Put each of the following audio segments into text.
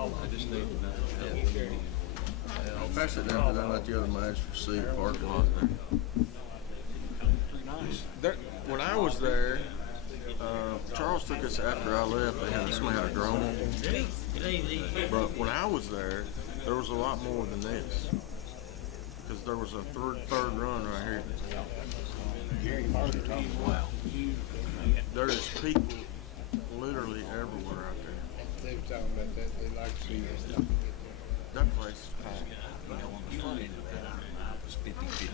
I just need to know. Pass it down because I let the other magistrate see the parking lot there. Pretty nice. When I was there, Charles took us after I left. Somebody had a drone on them. But when I was there was a lot more than this. Because there was a third run right here. Wow. There's people literally everywhere out there. They were talking about that. They like to see us. That place is packed. You know, on the front end of that, it was 50-50.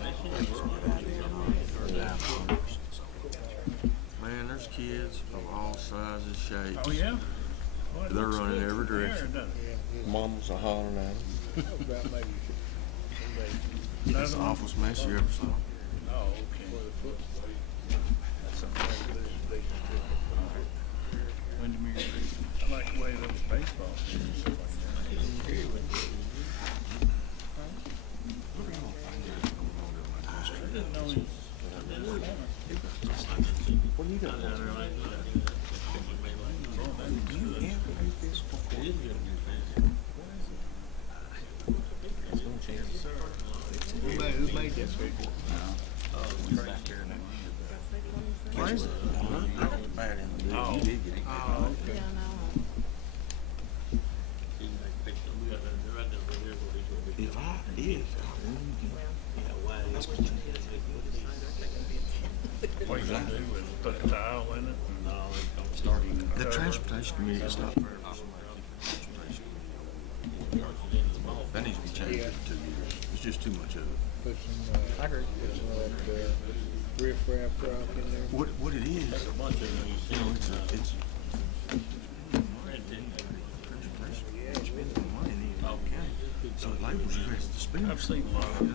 Man, there's kids of all sizes, shapes. Oh yeah? They're running every direction. Mamas are hollering at them. About maybe It's the awfulest mess you ever saw. Oh, okay. That's something. Windermere. I like the way those baseball teams and stuff like that. I didn't know he. What are you doing? Who made that paper? Where is it? I got the bad end. You did get it. Oh, okay. If I that's what you What you gonna do is put a tile in it? No, don't start even. The transportation committee is not very That needs to be changed in 2 years. It's just too much of it. Put some, I agree. Put some of that riff-raff rock in there. What it is, you know, it's spending money in the county. So it labels you as the spender. I've seen a lot of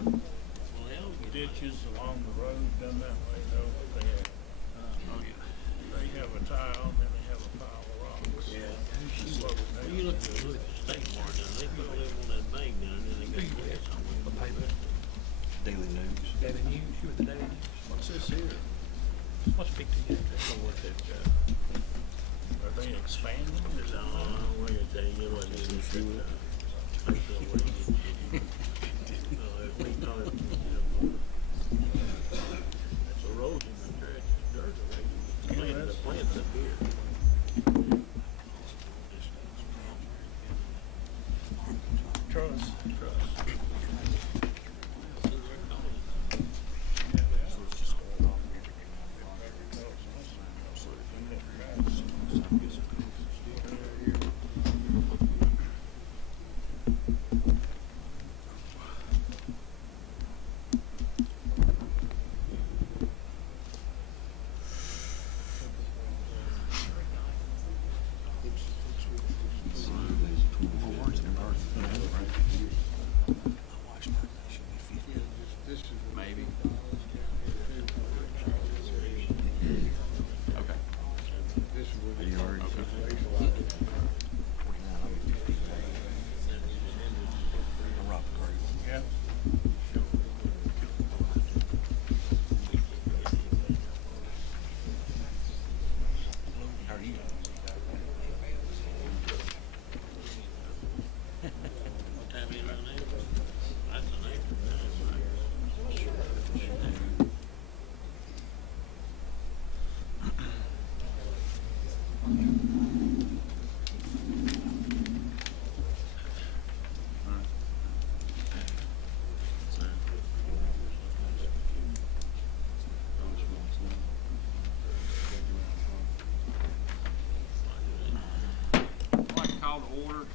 ditches along the road done that way though. They have a tile and then they have a pile of rocks. Yeah. Slow it down. You look at the state mark down, they put a little on that bank down, and then they got the rest on it. Daily News. Daily News, you with the Daily News? What's this here? What's big to you? That's not what they've got. Are they expanding? Is that We're gonna tell you what it is. I'm still waiting. We thought it, that's erosion right there, it's dirt already. The plant's up here. Trust. Maybe. Okay. This is where You already Rob Craig. Yeah. How are you? What time is it on there? That's an acre. I'd like to call to order the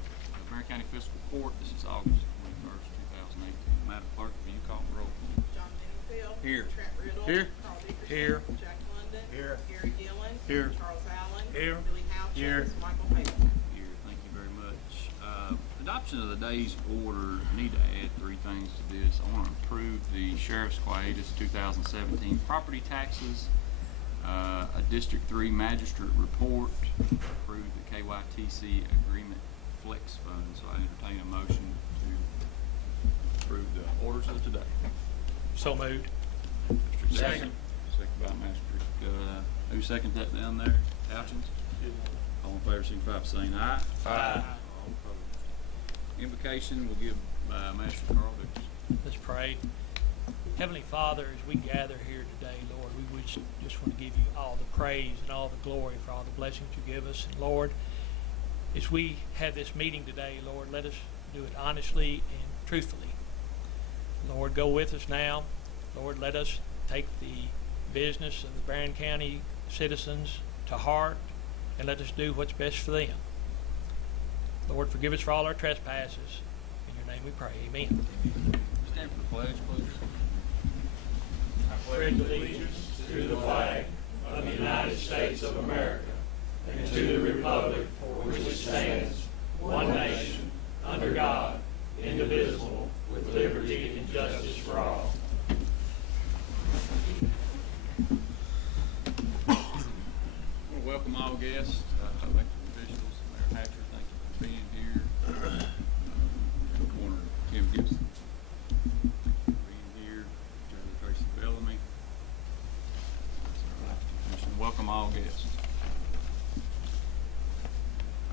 Marion County Fiscal Court. This is August 21st, 2018. Madam Clerk, will you call the roll? John Dennisfield. Here. Trent Riddle. Here. Carl Dickerson. Here. Jack London. Here. Gary Gillen. Here. Charles Allen. Here. Billy Houchins. Here. Michael Hayden. Here. Thank you very much. Adoption of the day's order. Need to add three things to this. I want to approve the Sheriff's Quietus 2017 property taxes, a District 3 Magistrate report, approve the KYTC agreement flex fund. So I entertain a motion to approve the orders of today. So moved. Second. Second by Master. Who seconded that down there? Houchins? All in favor, signify by saying aye. Aye. All opposed. Invocation will give Master Carl Dukes. Let's pray. Heavenly Father, as we gather here today, Lord, we would just want to give you all the praise and all the glory for all the blessings you give us. And Lord, as we have this meeting today, Lord, let us do it honestly and truthfully. Lord, go with us now. Lord, let us take the business of the Barron County citizens to heart, and let us do what's best for them. Lord, forgive us for all our trespasses. In your name we pray. Amen. Stand for the pledge, please. I pledge allegiance to the flag of the United States of America and to the republic for which it stands, one nation, under God, indivisible, with liberty and justice for all. I want to welcome all guests, elected officials, Mayor Hatcher, thank you for being here. Corner Tim Gibson being here, Judge Tracy Bellamy. Welcome all guests.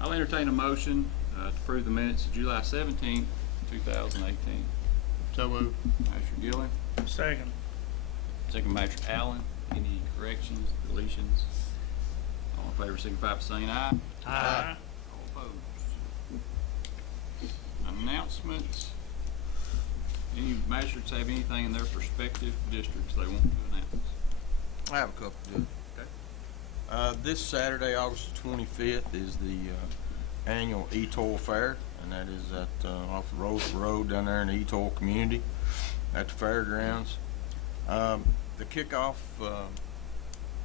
I'll entertain a motion to approve the minutes of July 17th, 2018. So moved. Master Gillen, Second. second Master Allen. Any corrections, deletions? All in favor signify by saying aye. Aye. All opposed. Announcements. Any magistrates have anything in their prospective districts they want to announce? I have a couple, Judge. Okay. This Saturday, August 25th, is the annual E-Toil Fair, and that is at off the Royse Road down there in the E-Toil community at the fairgrounds. The kickoff,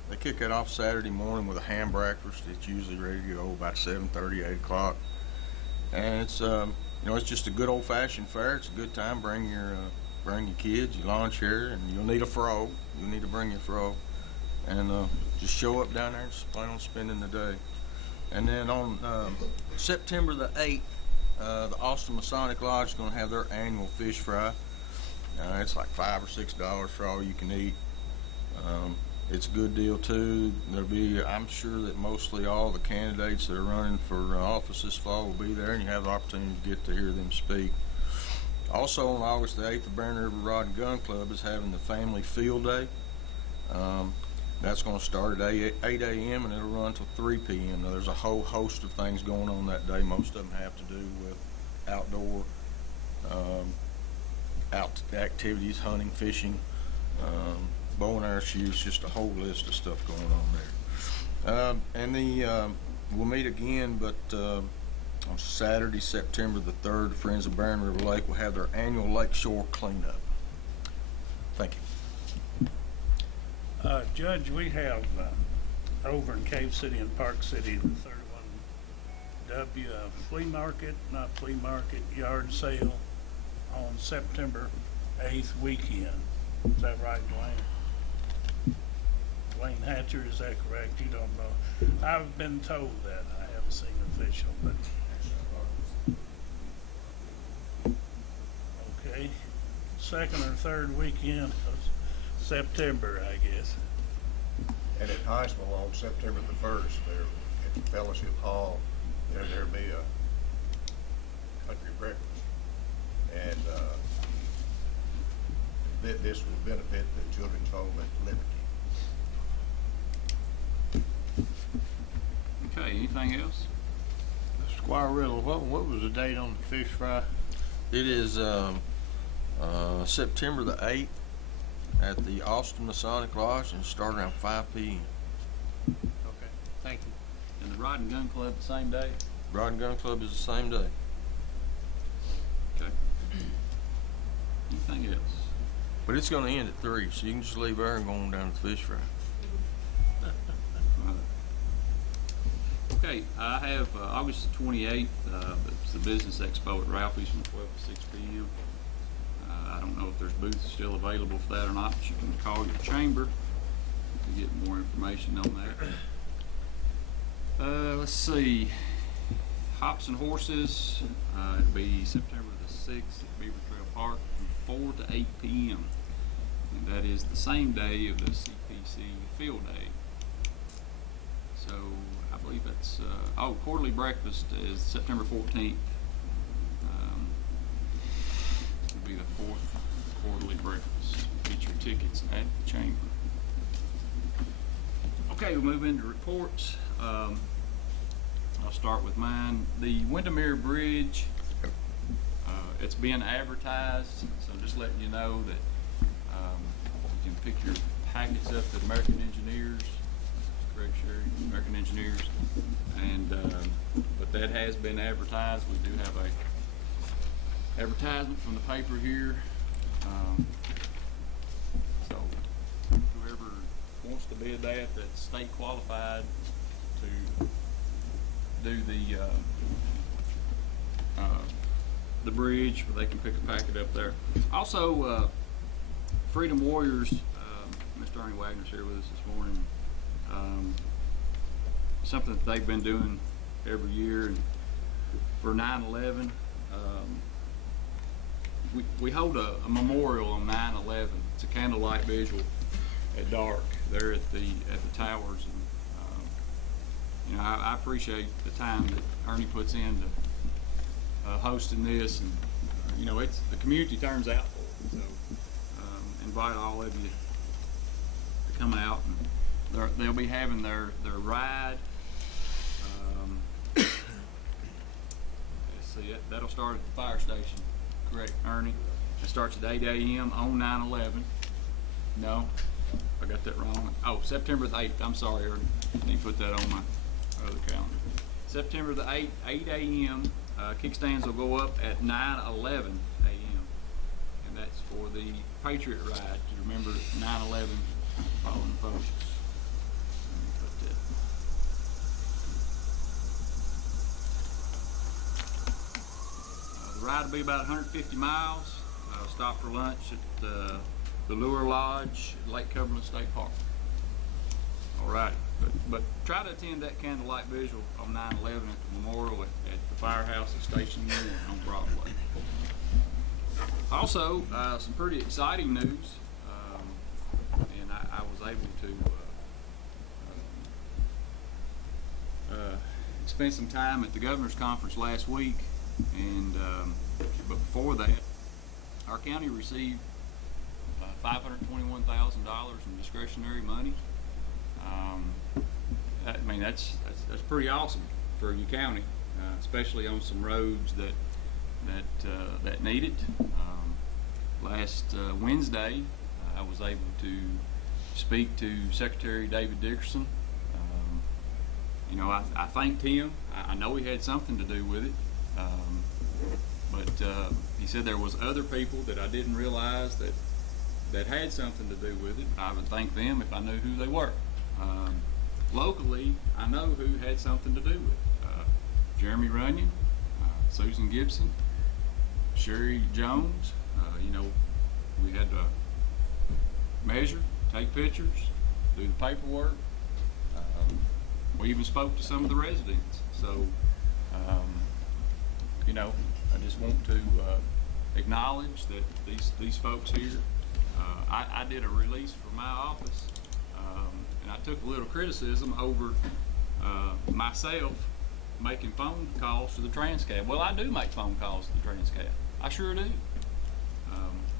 they kick it off Saturday morning with a ham breakfast. It's usually ready to go about 7:30, 8 o'clock, and it's it's just a good old-fashioned fair. It's a good time. Bring your kids, your lawn chair, and you'll need a fro. You'll need to bring your fro, and just show up down there and just plan on spending the day. And then on September the 8th, the Austin Masonic Lodge is going to have their annual fish fry. It's like $5 or $6 for all you can eat. It's a good deal too. I'm sure that mostly all the candidates that are running for office this fall will be there, and you have the opportunity to get to hear them speak. Also on August the 8th, the Barron River Rod and Gun Club is having the Family Field Day. That's going to start at 8 a.m. and it'll run till 3 p.m. Now, there's a whole host of things going on that day. Most of them have to do with outdoor activities, hunting, fishing, bow and arrow shoots, just a whole list of stuff going on there. We'll meet again, but on Saturday, September the 3rd, Friends of Barron River Lake will have their annual lakeshore cleanup. Thank you. Judge, we have over in Cave City and Park City, the 31W yard sale on September 8th weekend. Is that right, Dwayne? Dwayne Hatcher, is that correct? You don't know. I've been told that. I haven't seen official, but okay. Second or third weekend of September, I guess. And at Hinesville on September the 1st, there at the Fellowship Hall, there'll be a country breakfast, and this will benefit the Children's Home at Liberty. Okay, anything else? Squire Riddle, what was the date on the fish fry? It is September the 8th at the Austin Masonic Lodge, and start around 5 p.m. Okay, thank you. And the Rod and Gun Club the same day? Rod and Gun Club is the same day. Okay. Anything else? But it's going to end at 3, so you can just leave there and go on down to the fish fry. Okay, I have August the 28th, it's the Business Expo at Ralphie's from 12 to 6 p.m. I don't know if there's booths still available for that or not, but you can call your chamber to get more information on that. Let's see, Hops and Horses, it'll be September the 6th at Beaver Trail Park from 4 to 8 p.m. And that is the same day of the CPC Field Day. So I believe that's, quarterly breakfast is September 14th. 4th quarterly breakfast. Get your tickets at the chamber. Okay, we'll move into reports. I'll start with mine. The Windermere Bridge, it's being advertised, so just letting you know that you can pick your packets up at American Engineers. Correct, Sherry? American Engineers. And but that has been advertised. We do have a advertisement from the paper here. So whoever wants to bid that, that's state qualified to do the bridge, where they can pick a packet up there. Also, Freedom Warriors, Mr. Ernie Wagner's here with us this morning. Something that they've been doing every year, and for 9/11, we hold a memorial on 9/11. It's a candlelight visual at dark there at the towers, and you know, I appreciate the time that Ernie puts into hosting this, and you know, it's the community turns out for it. So invite all of you to come out, and they'll be having their ride. Let's see, that'll start at the fire station. Correct, Ernie? It starts at 8 a.m. on 9/11. No, I got that wrong. Oh, September the 8th. I'm sorry, Ernie. Let me put that on my other calendar. September the 8th, 8 a.m. Kickstands will go up at 9:11 a.m. And that's for the Patriot Ride to remember 9/11 fallen folks. Let me put that. The ride will be about 150 miles. Stop for lunch at the Lure Lodge at Lake Cumberland State Park. All right, but try to attend that candlelight visual on 9/11 at the memorial at the firehouse at Station 1 on Broadway. Also, some pretty exciting news, and I was able to spend some time at the governor's conference last week, and but before that, our county received $521,000 in discretionary money. I mean, that's pretty awesome for your county, especially on some roads that need it. Last Wednesday, I was able to speak to Secretary David Dickerson. You know, I thanked him. I know he had something to do with it, but he said there was other people that I didn't realize that had something to do with it. I would thank them if I knew who they were. Locally, I know who had something to do with it. Jeremy Runyon, Susan Gibson, Sherry Jones. You know, we had to measure, take pictures, do the paperwork. We even spoke to some of the residents. So, you know, I just want to acknowledge that these folks here. I did a release for my office, and I took a little criticism over myself making phone calls to the Transcab. Well, I do make phone calls to the Transcab. I sure do.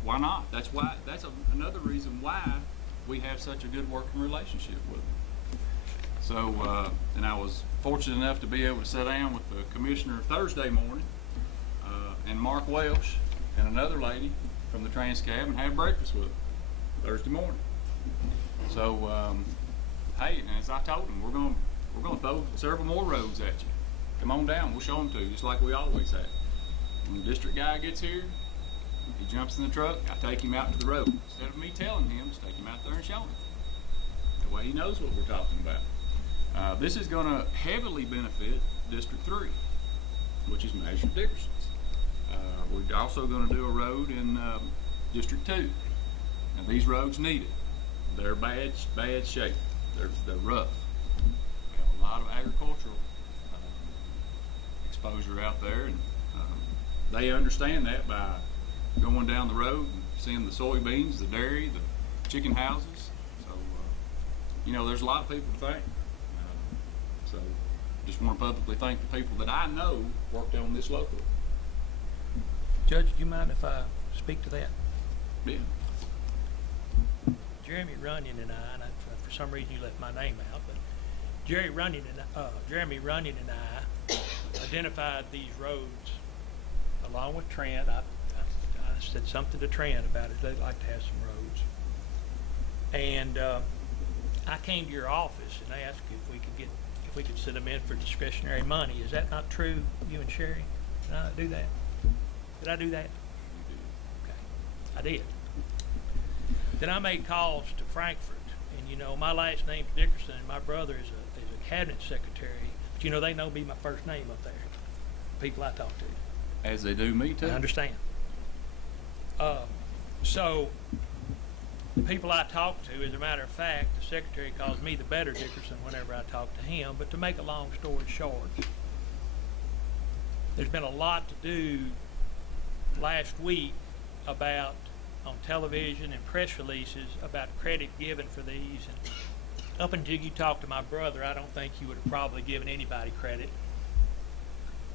Why not? That's another reason why we have such a good working relationship with them. So, and I was fortunate enough to be able to sit down with the commissioner Thursday morning, and Mark Welsh and another lady from the Transcab, and have breakfast with them Thursday morning. So, hey, and as I told them, we're gonna throw several more roads at you. Come on down, we'll show them to you, just like we always have. When the district guy gets here, he jumps in the truck, I take him out to the road. Instead of me telling him, just take him out there and show him. That way he knows what we're talking about. This is gonna heavily benefit District 3, which is Measure Dickerson's. We're also gonna do a road in District 2. Now these roads need it. They're bad shape. They're rough. We have a lot of agricultural exposure out there, and they understand that by going down the road and seeing the soybeans, the dairy, the chicken houses. So, you know, there's a lot of people to thank. So, just want to publicly thank the people that I know worked on this locally. Judge, do you mind if I speak to that? Yeah. Jeremy Runyon and for some reason you left my name out, but Jeremy Runyon and I identified these roads along with Trent. I said something to Trent about it. They'd like to have some roads. And I came to your office and asked if we could send them in for discretionary money. Is that not true, you and Sherry? Did I not do that? Did I do that? Okay, I did. Then I made calls to Frankfurt, and you know my last name's Dickerson, and my brother is a cabinet secretary. But you know they know me my first name up there. People I talk to. As they do me too. I understand. So the people I talk to, as a matter of fact, the secretary calls me the better Dickerson whenever I talk to him. But to make a long story short, there's been a lot to do last week about on television and press releases about credit given for these. And up until you talked to my brother, I don't think you would have probably given anybody credit.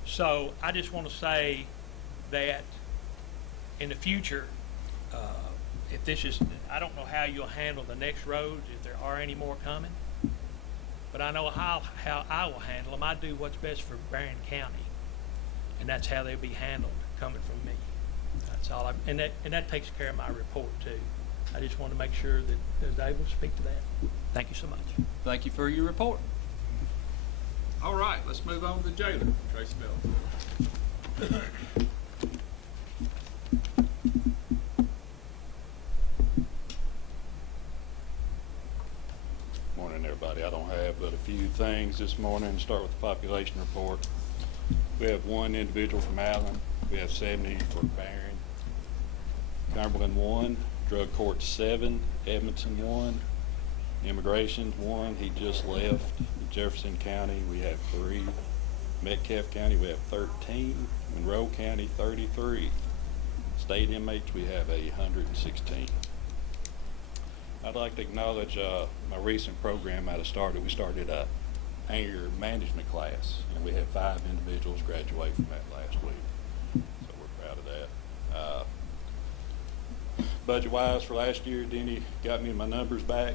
So I just want to say that in the future, if this is, I don't know how you'll handle the next roads, if there are any more coming, but I know how I will handle them. I do what's best for Barron County, and that's how they'll be handled coming from me. That's all. And that takes care of my report too. I just want to make sure that Dave will speak to that. Thank you so much. Thank you for your report. All right, let's move on to the jailer, Tracy Bell. Morning, everybody. I don't have but a few things this morning. Start with the population report. We have 1 individual from Allen. We have 70 for Barron. Cumberland 1, drug court 7, Edmondson 1, immigration 1. He just left. Jefferson County we have 3. Metcalfe County we have 13. Monroe County 33. State inmates we have 116. I'd like to acknowledge my recent program we started a anger management class, and we had 5 individuals graduate from that last week. So we're proud of that. Budget-wise for last year, Denny got me my numbers back.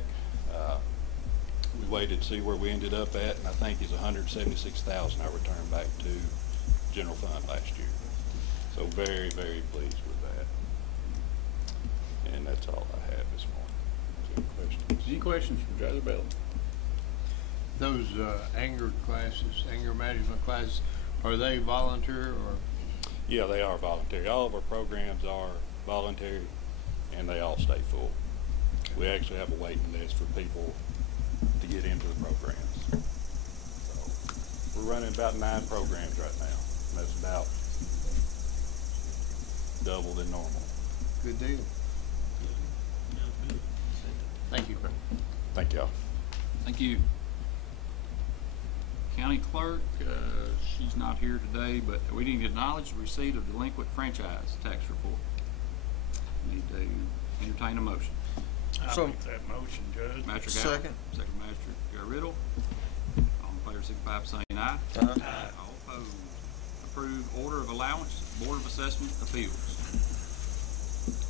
We waited to see where we ended up at, and I think it's $176,000 I returned back to general fund last year. So very, very pleased with that. And that's all I have this morning. Any questions? Any questions from Jailer Bell? Those anger management classes, are they volunteer or? Yeah, they are voluntary. All of our programs are voluntary, and they all stay full. We actually have a waiting list for people to get into the programs. So we're running about 9 programs right now. And that's about double than normal. Good deal. Thank you. Thank y'all. Thank you. County clerk, she's not here today, but we need to acknowledge the receipt of delinquent franchise tax report. Need to entertain a motion. I'll make that motion, Judge. Master Second. Second Master Riddle. All in favor signify by saying aye. Aye. All opposed. Approve order of allowance, Board of Assessment Appeals.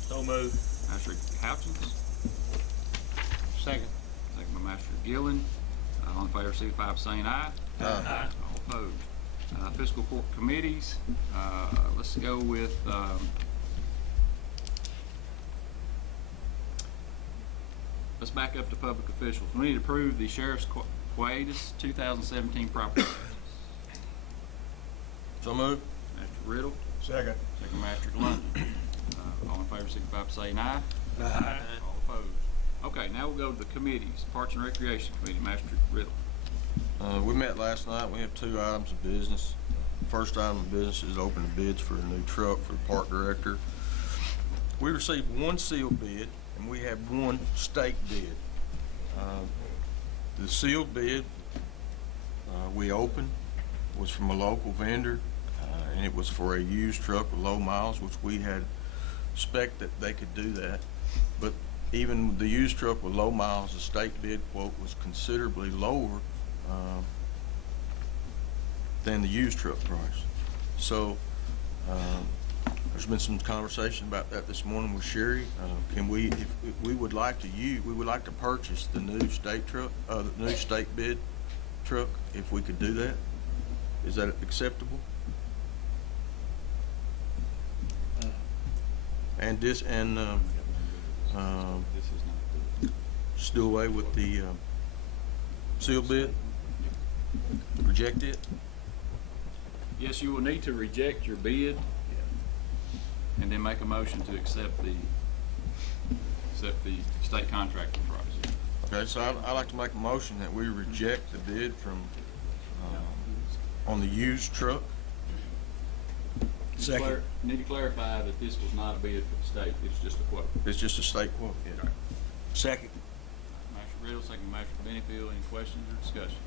So moved. Master Houchins. Second. Second by Master Gillen. All in favor signify by saying aye. Aye. All opposed. Fiscal court committees. Let's go with let's back up to public officials. We need to approve the Sheriff's Quaidus 2017 property. So moved. Master Riddle. Second. Second Master London. All in favor signify by saying aye. Aye. All opposed. Okay, now we'll go to the committees. Parks and Recreation Committee, Master Riddle. We met last night. We have 2 items of business. First item of business is open the bids for a new truck for the park director. We received 1 sealed bid, and we have 1 stake bid. The sealed bid we opened was from a local vendor, and it was for a used truck with low miles, which we had spec'd that they could do that. But even with the used truck with low miles, the stake bid quote was considerably lower than the used truck price. So There's been some conversation about that this morning with Sherry. Can we, if we would like to we would like to purchase the new state truck, the new state bid truck, if we could do that. Is that acceptable? And just do away with the seal bid? Reject it? Yes, you will need to reject your bid and then make a motion to accept the state contracting price. Okay, so I'd like to make a motion that we reject the bid from, on the used truck. Second. Need to clarify that this was not a bid for the state, it's just a quote. It's just a state quote. Okay. Second. Master Riddle, second Master Benefield, any questions or discussion?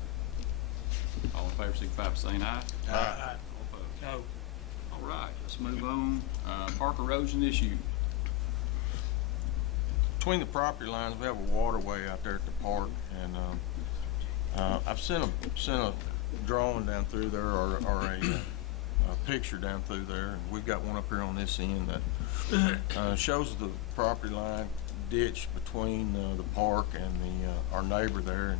All in favor, signify by saying aye. Aye. All opposed? No. All right, let's move on. Park erosion issue. Between the property lines, we have a waterway out there at the park, and I've sent a drawing down through there, or a picture down through there, and we've got one up here on this end that shows the property line ditch between the park and our neighbor there.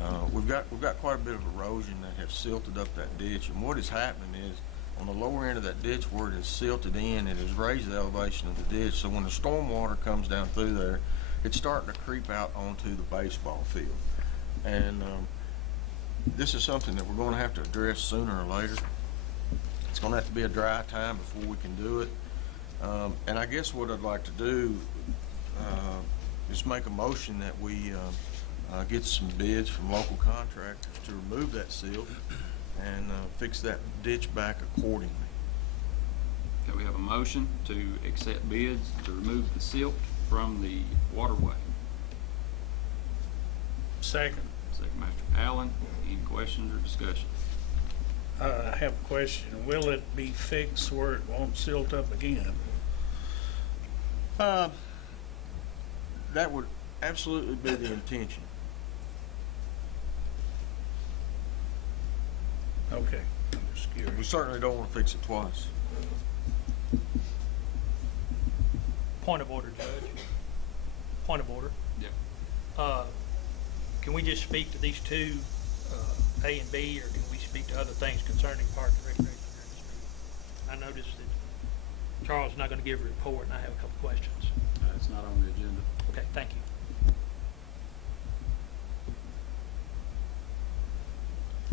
And we've got quite a bit of erosion that has silted up that ditch, and what is happening is on the lower end of that ditch where it is silted in, it has raised the elevation of the ditch, so when the storm water comes down through there, it's starting to creep out onto the baseball field. And this is something that we're going to have to address sooner or later. It's going to have to be a dry time before we can do it. And I guess what I'd like to do is make a motion that we get some bids from local contractors to remove that silt and fix that ditch back accordingly. Okay, we have a motion to accept bids to remove the silt from the waterway. Second. Second, Master Allen, any questions or discussion? I have a question. Will it be fixed where it won't silt up again? That would absolutely be the intention. Okay, I'm just We curious. certainly don't want to fix it twice. Point of order, Judge. Point of order. Yep. Can we just speak to these two, A and B, or can we speak to other things concerning Park and Recreation during this meeting? I noticed that Charles is not going to give a report, and I have a couple questions. It's not on the agenda. Okay, thank you.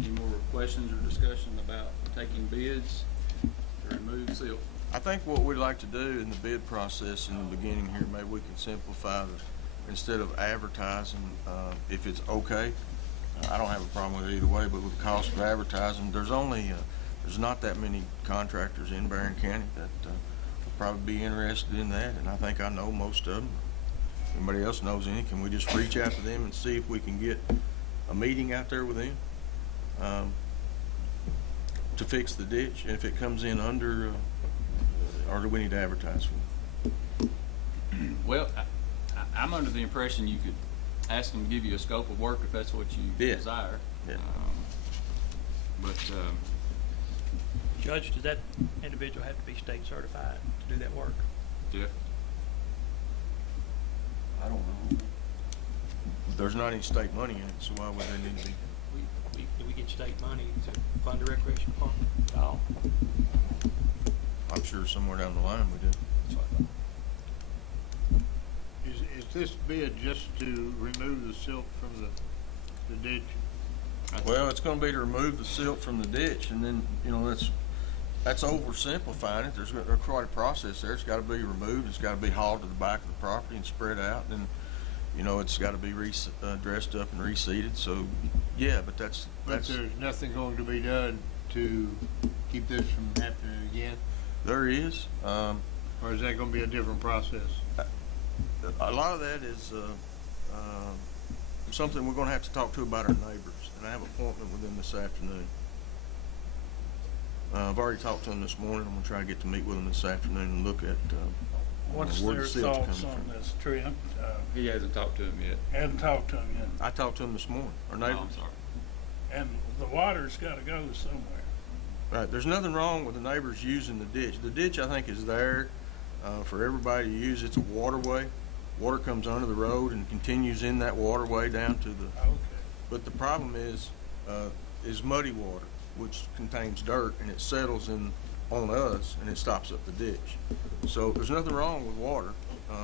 Any more questions or discussion about taking bids to remove silt? I think what we'd like to do in the bid process in the beginning here, maybe we can simplify instead of advertising, if it's okay. I don't have a problem with it either way, but with the cost of advertising, there's not that many contractors in Barron County that will probably be interested in that, and I think I know most of them. Anybody else knows any? Can we just reach out to them and see if we can get a meeting out there with them to fix the ditch? And if it comes in under, or do we need to advertise for it? Well, I'm under the impression you could ask them to give you a scope of work if that's what you Yeah. desire. Yeah. Judge, does that individual have to be state certified to do that work? Jeff? I don't know. There's not any state money in it, so why would they need to be? Do we get state money to fund the recreation department? No. I'm sure somewhere down the line we did. Is this bid just to remove the silt from the ditch? Well, it's gonna be to remove the silt from the ditch, and then, you know, that's oversimplifying it. There's quite a process there. It's gotta be removed, it's gotta be hauled to the back of the property and spread out, and, you know, it's gotta be dressed up and reseeded, so, yeah, but that's. But there's nothing going to be done to keep this from happening again? There is, Or is that gonna be a different process? a lot of that is, something we're gonna have to talk to about our neighbors, and I have an appointment with them this afternoon. I've already talked to them this morning. I'm gonna try to get to meet with them this afternoon and look at, What's where their the silt's thoughts coming on from. this, Trent? He hasn't talked to him yet. Hadn't talked to him yet. I talked to them this morning, our Oh, neighbors. I'm sorry. And the water's gotta go somewhere. Right, there's nothing wrong with the neighbors using the ditch. The ditch, I think, is there for everybody to use. It's a waterway. Water comes under the road and continues in that waterway down to the. Okay. But the problem is muddy water, which contains dirt, and it settles in on us, and it stops up the ditch. So there's nothing wrong with water,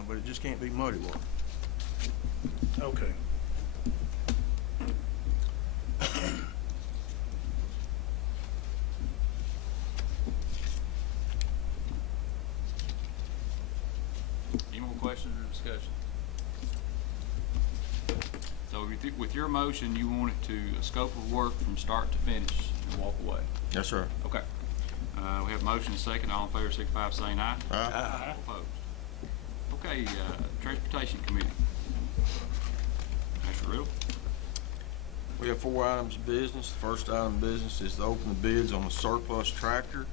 but it just can't be muddy water. Okay. Any more questions or discussion? So with your motion, you want it to a scope of work from start to finish and walk away? Yes, sir. Okay. We have a motion and a second. All in favor, signify by saying aye. Aye. All opposed? Okay, Transportation Committee. Mr. Riddle. We have 4 items of business. The first item of business is to open the bids on the surplus tractor.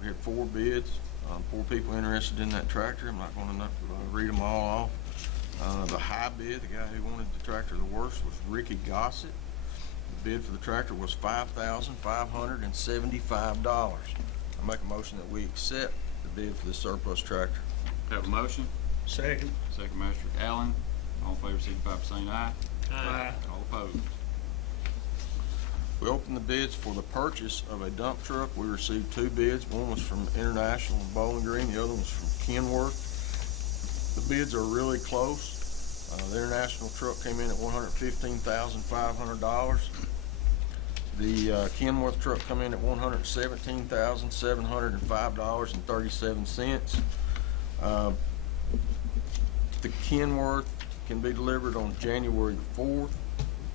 We had 4 bids, 4 people interested in that tractor. I'm not going to read them all off. The high bid, the guy who wanted the tractor the worst, was Ricky Gossett. The bid for the tractor was $5,575. I make a motion that we accept the bid for the surplus tractor. Have a motion. Second. Second, Mr. Allen. All in favor, signify by saying aye. Aye. All opposed? We opened the bids for the purchase of a dump truck. We received 2 bids. One was from International and Bowling Green. The other one was from Kenworth. The bids are really close. The International truck came in at $115,500. The Kenworth truck come in at $117,705.37. The Kenworth can be delivered on January the 4th.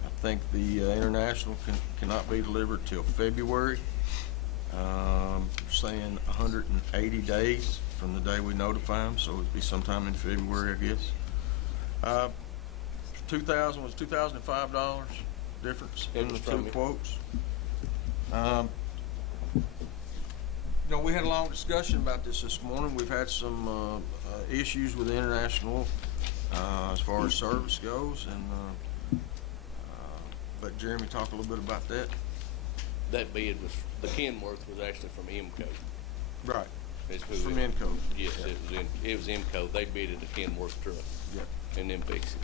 I think the International cannot be delivered till February. Saying 180 days from the day we notify them, so it'd be sometime in February, I guess. $2,005 difference in the 2 quotes. We had a long discussion about this morning. We've had some issues with the International as far as service goes, and let Jeremy talk a little bit about that. That bid was, the Kenworth was actually from IMCO. Right. It's It's from IMCO. Yes, it was IMCO. They bidded the Kenworth truck. Yep. And then fixed it.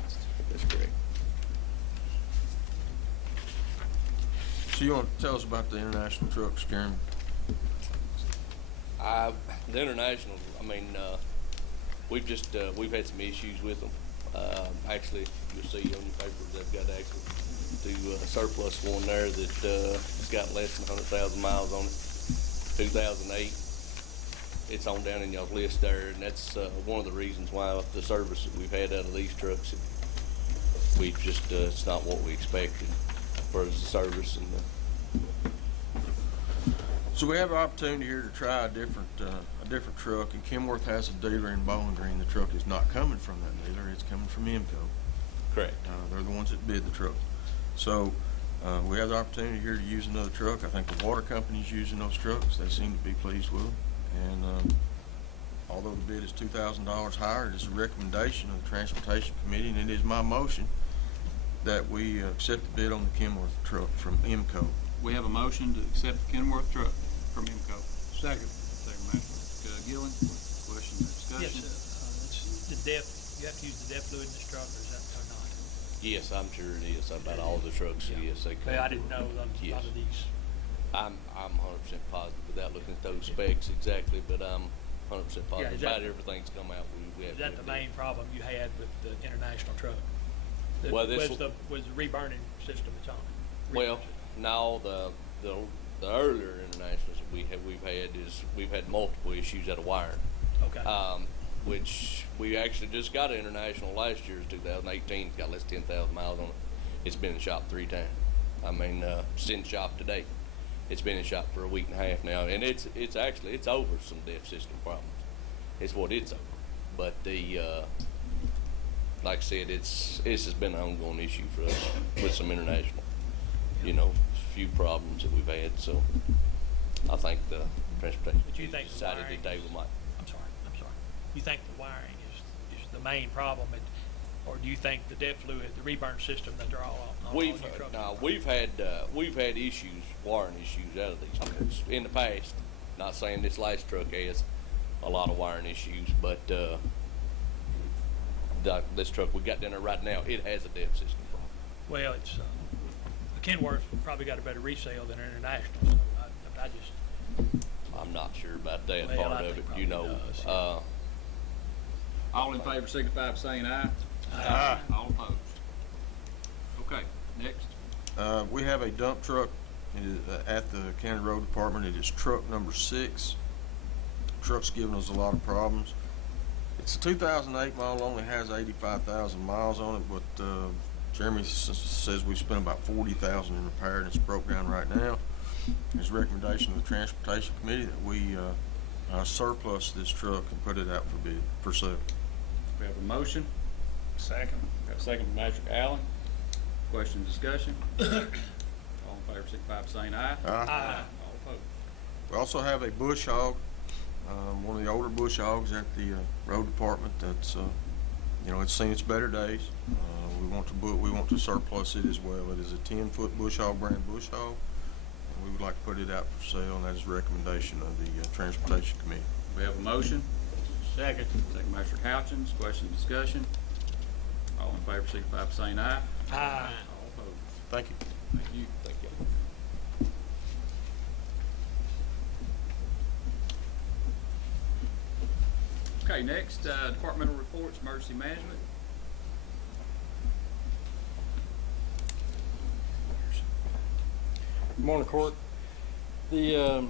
That's correct. So you want to tell us about the International trucks, Jeremy? The International, we've had some issues with them. Actually, you'll see on your papers they've got actually to surplus one there that has got less than 100,000 miles on it. 2008. It's on down in y'all's list there, and that's one of the reasons why the service that we've had out of these trucks, it's not what we expected for the service and the. So we have an opportunity here to try a different truck, and Kenworth has a dealer in Bowling Green. The truck is not coming from that dealer; it's coming from IMCO. Correct. They're the ones that bid the truck. So we have the opportunity here to use another truck. I think the water company's using those trucks. They seem to be pleased with them. And although the bid is $2,000 higher, it is a recommendation of the Transportation Committee, and it is my motion that we accept the bid on the Kenworth truck from IMCO. We have a motion to accept the Kenworth truck from IMCO. Second. Second, Mr. Gillen. Questions or discussion? Yes, it's the depth. You have to use the depth fluid in this truck, or is that or not? Yes, I'm sure it is. About all the trucks, yes, they come. Well, I didn't know a lot Yes. of these. I'm 100% positive without looking at those specs exactly, but I'm 100% positive is that- about everything's come out. We have Is that the main problem you had with the International truck? Well, this was the reburning system it's on? Well, no, the earlier Internationals that we've had is we've had multiple issues out of wiring. Okay. Which we actually just got an International last year, 2018. It's got less than 10,000 miles on it. It's been in shop 3 times. It's in shop today. It's been in shop for a week and a half now, and it's over some DEF system problems. It's what it's over. But like I said, this has been an ongoing issue for us with some International. Few problems that we've had. So I think the Transportation But you think the decided wiring that they might. I'm sorry. You think the wiring is the main problem? Or do you think the depth fluid, the reburn system that they're all on all We've new trucks? no, we've had issues, wiring issues out of these trucks in the past. Not saying this last truck has a lot of wiring issues, but this truck we got down there right now, it has a depth system problem. Well, it's Kenworth probably got a better resale than International. So I just I'm not sure about that Well, part I of think it. You know, probably does. All in favor signify by saying aye. Aye. All opposed. Okay, next. We have a dump truck at the county road department. It is truck number 6. The truck's giving us a lot of problems. It's a 2008 model, only has 85,000 miles on it, but Jeremy says we spent about 40,000 in repair, and it's broke down right now. His recommendation to the transportation committee that we surplus this truck and put it out for bid, for sale. We have a motion. Second. We have a second from Patrick Allen. Question, discussion. All in favor signify by saying aye. Aye. All opposed. We also have a bush hog, one of the older bush hogs at the road department. That's it's seen its better days. We want to surplus it as well. It is a 10-foot bush hog brand bush hog, and we would like to put it out for sale. And that is a recommendation of the transportation committee. We have a motion. Second. Second by Mr. Houchins. Question, discussion. All in favor signify by saying aye. Aye. All opposed. Thank you. Thank you. Thank you. Okay, next, departmental reports, emergency management. Good morning, Court. The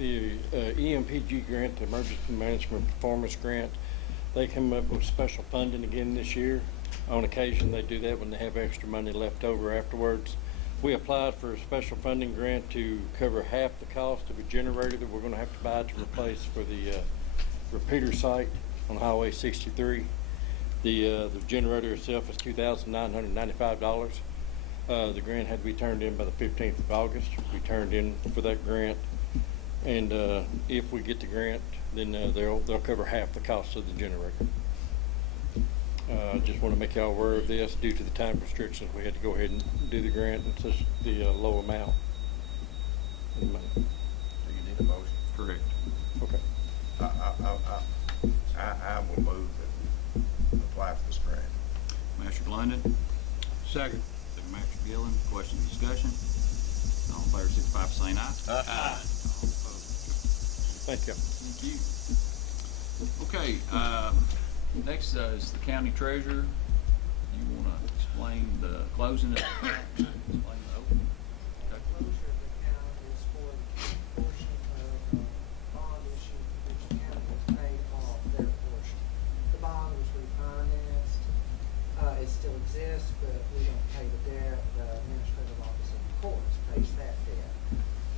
EMPG grant, the Emergency Management Performance Grant, they come up with special funding again this year. On occasion, they do that when they have extra money left over afterwards. We applied for a special funding grant to cover half the cost of a generator that we're going to have to buy to replace for the repeater site on Highway 63. The generator itself is $2,995. The grant had to be turned in by the 15th of August. We turned in for that grant, and if we get the grant, then they'll cover half the cost of the generator. Just want to make y'all aware of this. Due to the time restrictions, we had to go ahead and do the grant and such the low amount of money. Do you need a motion? Correct. Okay. I will move that we apply for this grant. Master London. Second. Second Master Gillen. Question, discussion. All in favor signify by saying aye. Aye. All opposed. Thank you. Thank you. Okay, next is the county treasurer. You want to explain the closing of the account? Explain the opening? Okay. Closure of the account is for the portion of bond issue which the county has paid off their portion. The bond was refinanced. It still exists, but we don't pay the debt. The administrative office of the courts pays that debt.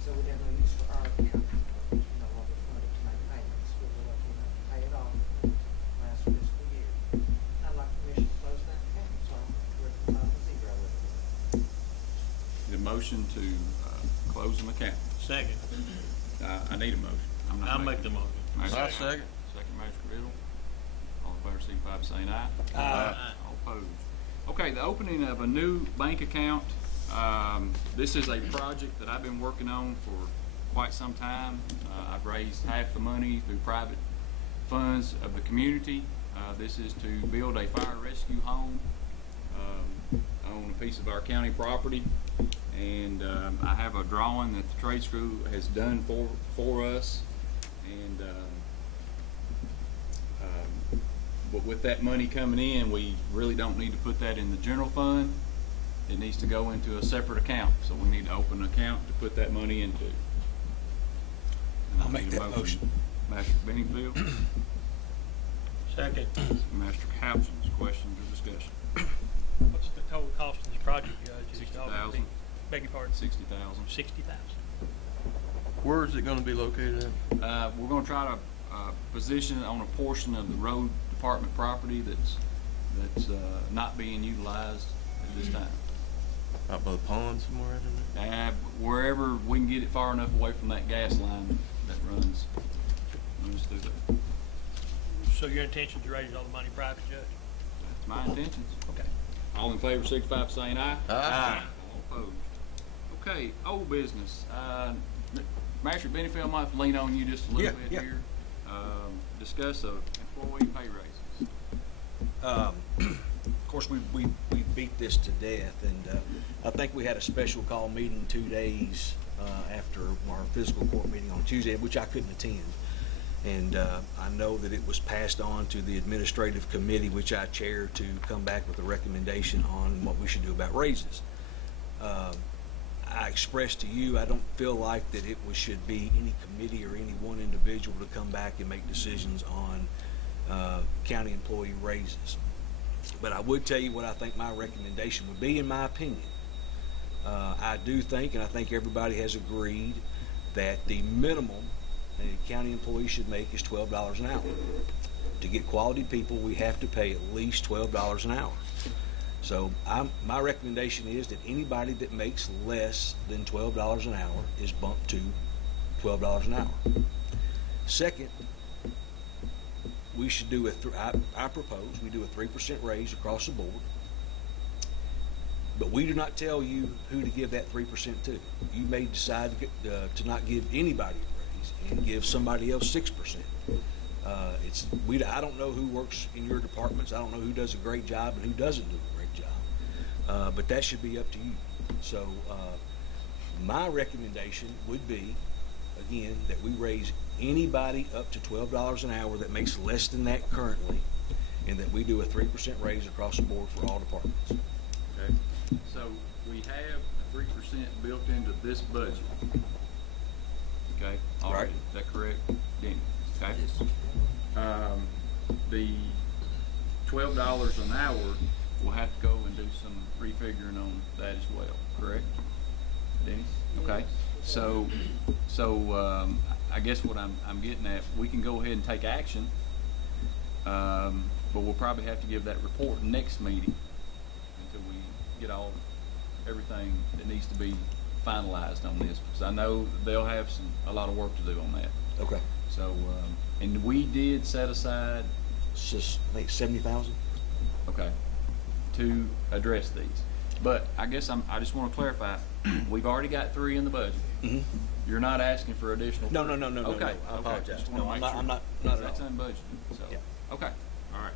So we have no use for our account. No longer funded to make payments. We were lucky enough to pay it off last fiscal year. I'd like permission to close that account, so we're reconciled to zero with it. The motion to close an account. Second. I need a motion. I'm not I'll making make the motion. Master I'll Allen. second. Second, Master Riddle. All in favor signify by saying aye. Aye. All opposed. Okay, the opening of a new bank account. This is a project that I've been working on for quite some time. I've raised half the money through private funds of the community. This is to build a fire rescue home on a piece of our county property. And I have a drawing that the trade school has done for us. And but with that money coming in, we really don't need to put that in the general fund. It needs to go into a separate account. So we need to open an account to put that money into. And I'll make need a that motion. Master Benningfield. Second. Master Houchins. Questions or discussion? What's the total cost of this project, Judge? 60,000. Beg your pardon? 60,000. 60,000. Where is it going to be located at? We're going to try to position it on a portion of the road department property that's not being utilized at this time. Out by the pond somewhere in there? Wherever we can get it far enough away from that gas line that runs through there. So your intention to raise all the money private, Judge? It's my intentions. Okay. All in favor, signify by saying aye. Aye. All opposed. Okay, old business. Master Benefield, I might have to lean on you just a little bit here. Discuss employee pay raises. Of course, we beat this to death, and I think we had a special call meeting 2 days after our physical court meeting on Tuesday, which I couldn't attend. And I know that it was passed on to the administrative committee, which I chair, to come back with a recommendation on what we should do about raises. I expressed to you, I don't feel like that it should be any committee or any one individual to come back and make decisions on county employee raises. But I would tell you what I think my recommendation would be, in my opinion. I do think, and I think everybody has agreed, that the minimum a county employee should make is $12 an hour. To get quality people, we have to pay at least $12 an hour. So my recommendation is that anybody that makes less than $12 an hour is bumped to $12 an hour. Second, we should do I propose we do a 3% raise across the board. But we do not tell you who to give that 3% to. You may decide to not give anybody a raise and give somebody else 6%. I don't know who works in your departments. I don't know who does a great job and who doesn't do a great job. But that should be up to you. So my recommendation would be, again, that we raise anybody up to $12 an hour that makes less than that currently, and that we do a 3% raise across the board for all departments. Okay. So we have a 3% built into this budget. Okay. All right. Is that correct, Danny? Okay. The $12 an hour, we'll have to go and do some refiguring on that as well. Correct, Denny? Okay. So I guess what I'm getting at, we can go ahead and take action, but we'll probably have to give that report next meeting until we get everything that needs to be finalized on this, because I know they'll have a lot of work to do on that. Okay. So, and we did set aside, It's just, I think, 70,000. okay, to address these. But I guess I just want to clarify, we've already got 3 in the budget. Mm-hmm. You're not asking for additional? No. Okay. No, I apologize. Just wanna No, make I'm sure. not at That's all. unbudgeted, so, Yeah. okay, all right.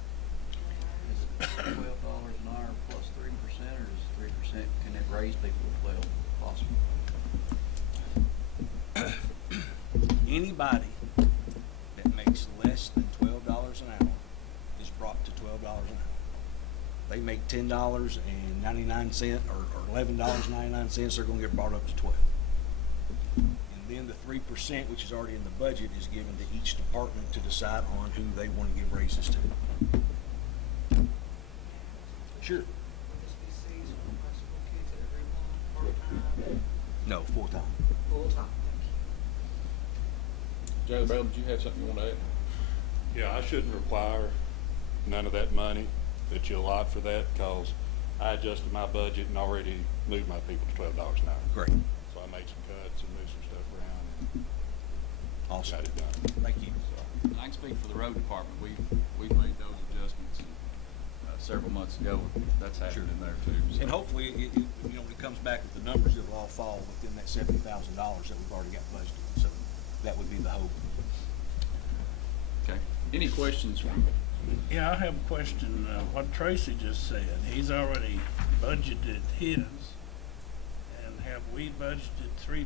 $12 an hour plus 3%, or is 3%, can it raise people to 12 possible? Anybody that makes less than $12 an hour is brought to $12 an hour. They make $10.99 or $11.99, they're going to get brought up to 12. And then the 3%, which is already in the budget, is given to each department to decide on who they want to give raises to. Sure. Would this be seasonal, high school kids, everyone, part-time, No, full-time. full-time? Joe, Bell, did you have something you want to add? Yeah, I shouldn't require none of that money that you allot for that, because I adjusted my budget and already moved my people to $12 an hour. Great. So I made some cuts and moved some stuff around and Awesome. got it done. Thank you. I can speak for the road department. We've made those adjustments several months ago. That's happening there too. So. And hopefully, when it comes back with the numbers, it'll all fall within that $70,000 that we've already got budgeted. So that would be the hope. Okay. Any questions from? Yeah, I have a question. What Tracy just said, he's already budgeted his, and have we budgeted 3%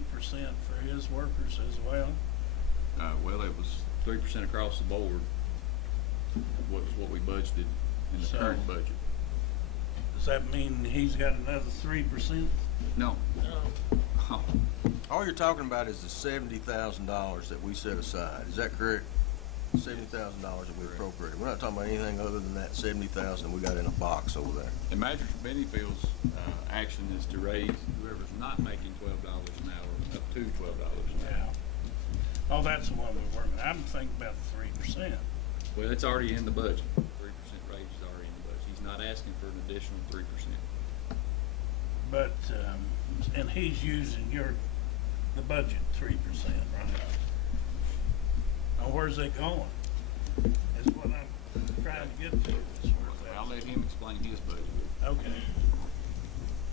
for his workers as well? Well, it was 3% across the board. Was what we budgeted in the So- current budget. Does that mean he's got another 3%? No. All you're talking about is the $70,000 that we set aside. Is that correct? $70,000 that we appropriated. We're not talking about anything other than that $70,000 we got in a box over there. And Magistrate Bennyfield's action is to raise whoever's not making $12 an hour up to $12 an hour. Yeah. Oh, that's the one we're working. I'm thinking about the 3%. Well, it's already in the budget. 3% raise is already in the budget. He's not asking for an additional 3%. But, and he's using the budget 3%, right? Now, where's it going? Is what I'm trying to get to. Is where's that I'll let him explain his budget. Okay.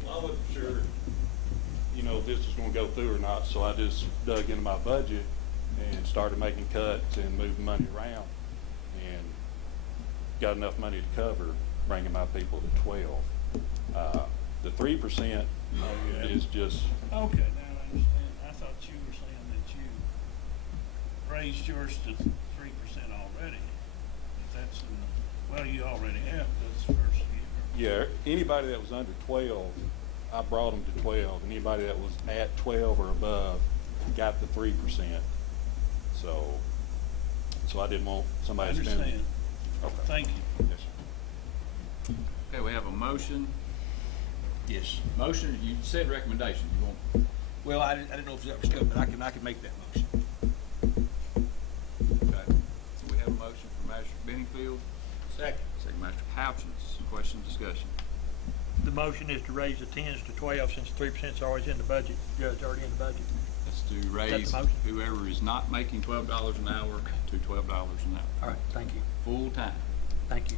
Well, I wasn't sure, this was gonna go through or not, so I just dug into my budget and started making cuts and moving money around, and got enough money to cover bringing my people to 12. The 3% is just, Okay, now I understand. I thought you were saying that you raised yours to 3% already. If that's in the, well, you already have, that's the first year. yeah, anybody that was under 12, I brought them to 12, and anybody that was at 12 or above got the 3%. So I didn't want I somebody to spend. understand. Okay. Thank you. Yes, sir. Okay, we have a motion. Yes. Motion, you said recommendation, you want, Well, I didn't know if that was good, but I can make that motion. okay. So we have a motion from Master Benningfield. Second. Second, Master Houchins. Question, discussion. The motion is to raise the 10s to 12 since 3% is always in the budget. Judge, already in the budget. That's to the raise motion? whoever is not making $12 an hour to $12 an hour. All right, thank you. Full time. Thank you.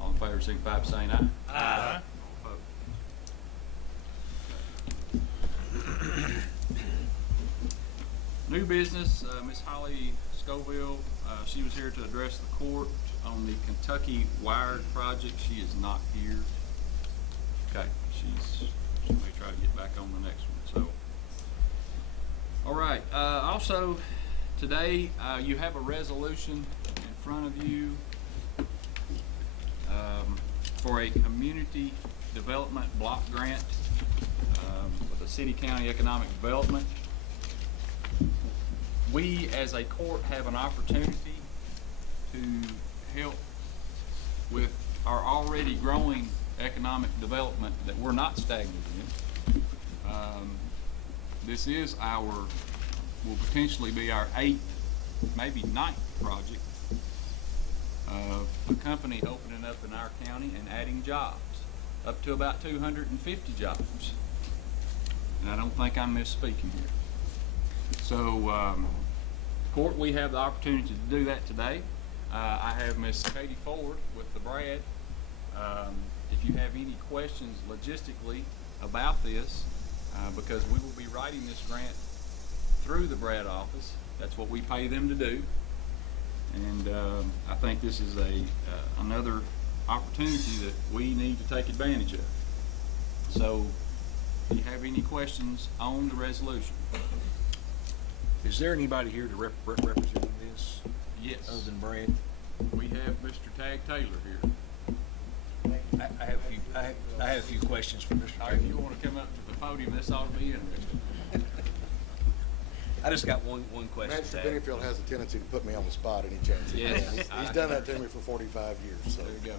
All in favor, signify by saying aye. Aye. All opposed. New business, Ms. Holly Scoville, she was here to address the court on the Kentucky Wired project. She is not here. Okay, she may try to get back on the next one, so. All right, also, today, you have a resolution in front of you for a community development block grant with the City County Economic Development. We, as a court, have an opportunity to help with our already growing economic development that we're not stagnant in. This is will potentially be our 8th, maybe 9th project of a company opening up in our county and adding jobs, up to about 250 jobs. And I don't think I'm misspeaking here. So, court, we have the opportunity to do that today. I have Miss Katie Ford with the Brad. If you have any questions logistically about this, because we will be writing this grant through the Brad office. That's what we pay them to do. And I think this is another opportunity that we need to take advantage of. So, if you have any questions on the resolution? Is there anybody here to represent this? Yes. Other than Brad? We have Mr. Tag Taylor here. I have a few questions for Mr. All right, if you want to come up to the podium, this ought to be interesting. I just got one question. Mr. Benningfield has a tendency to put me on the spot any chance he Yes. can. He's done that to me for 45 years, so. There you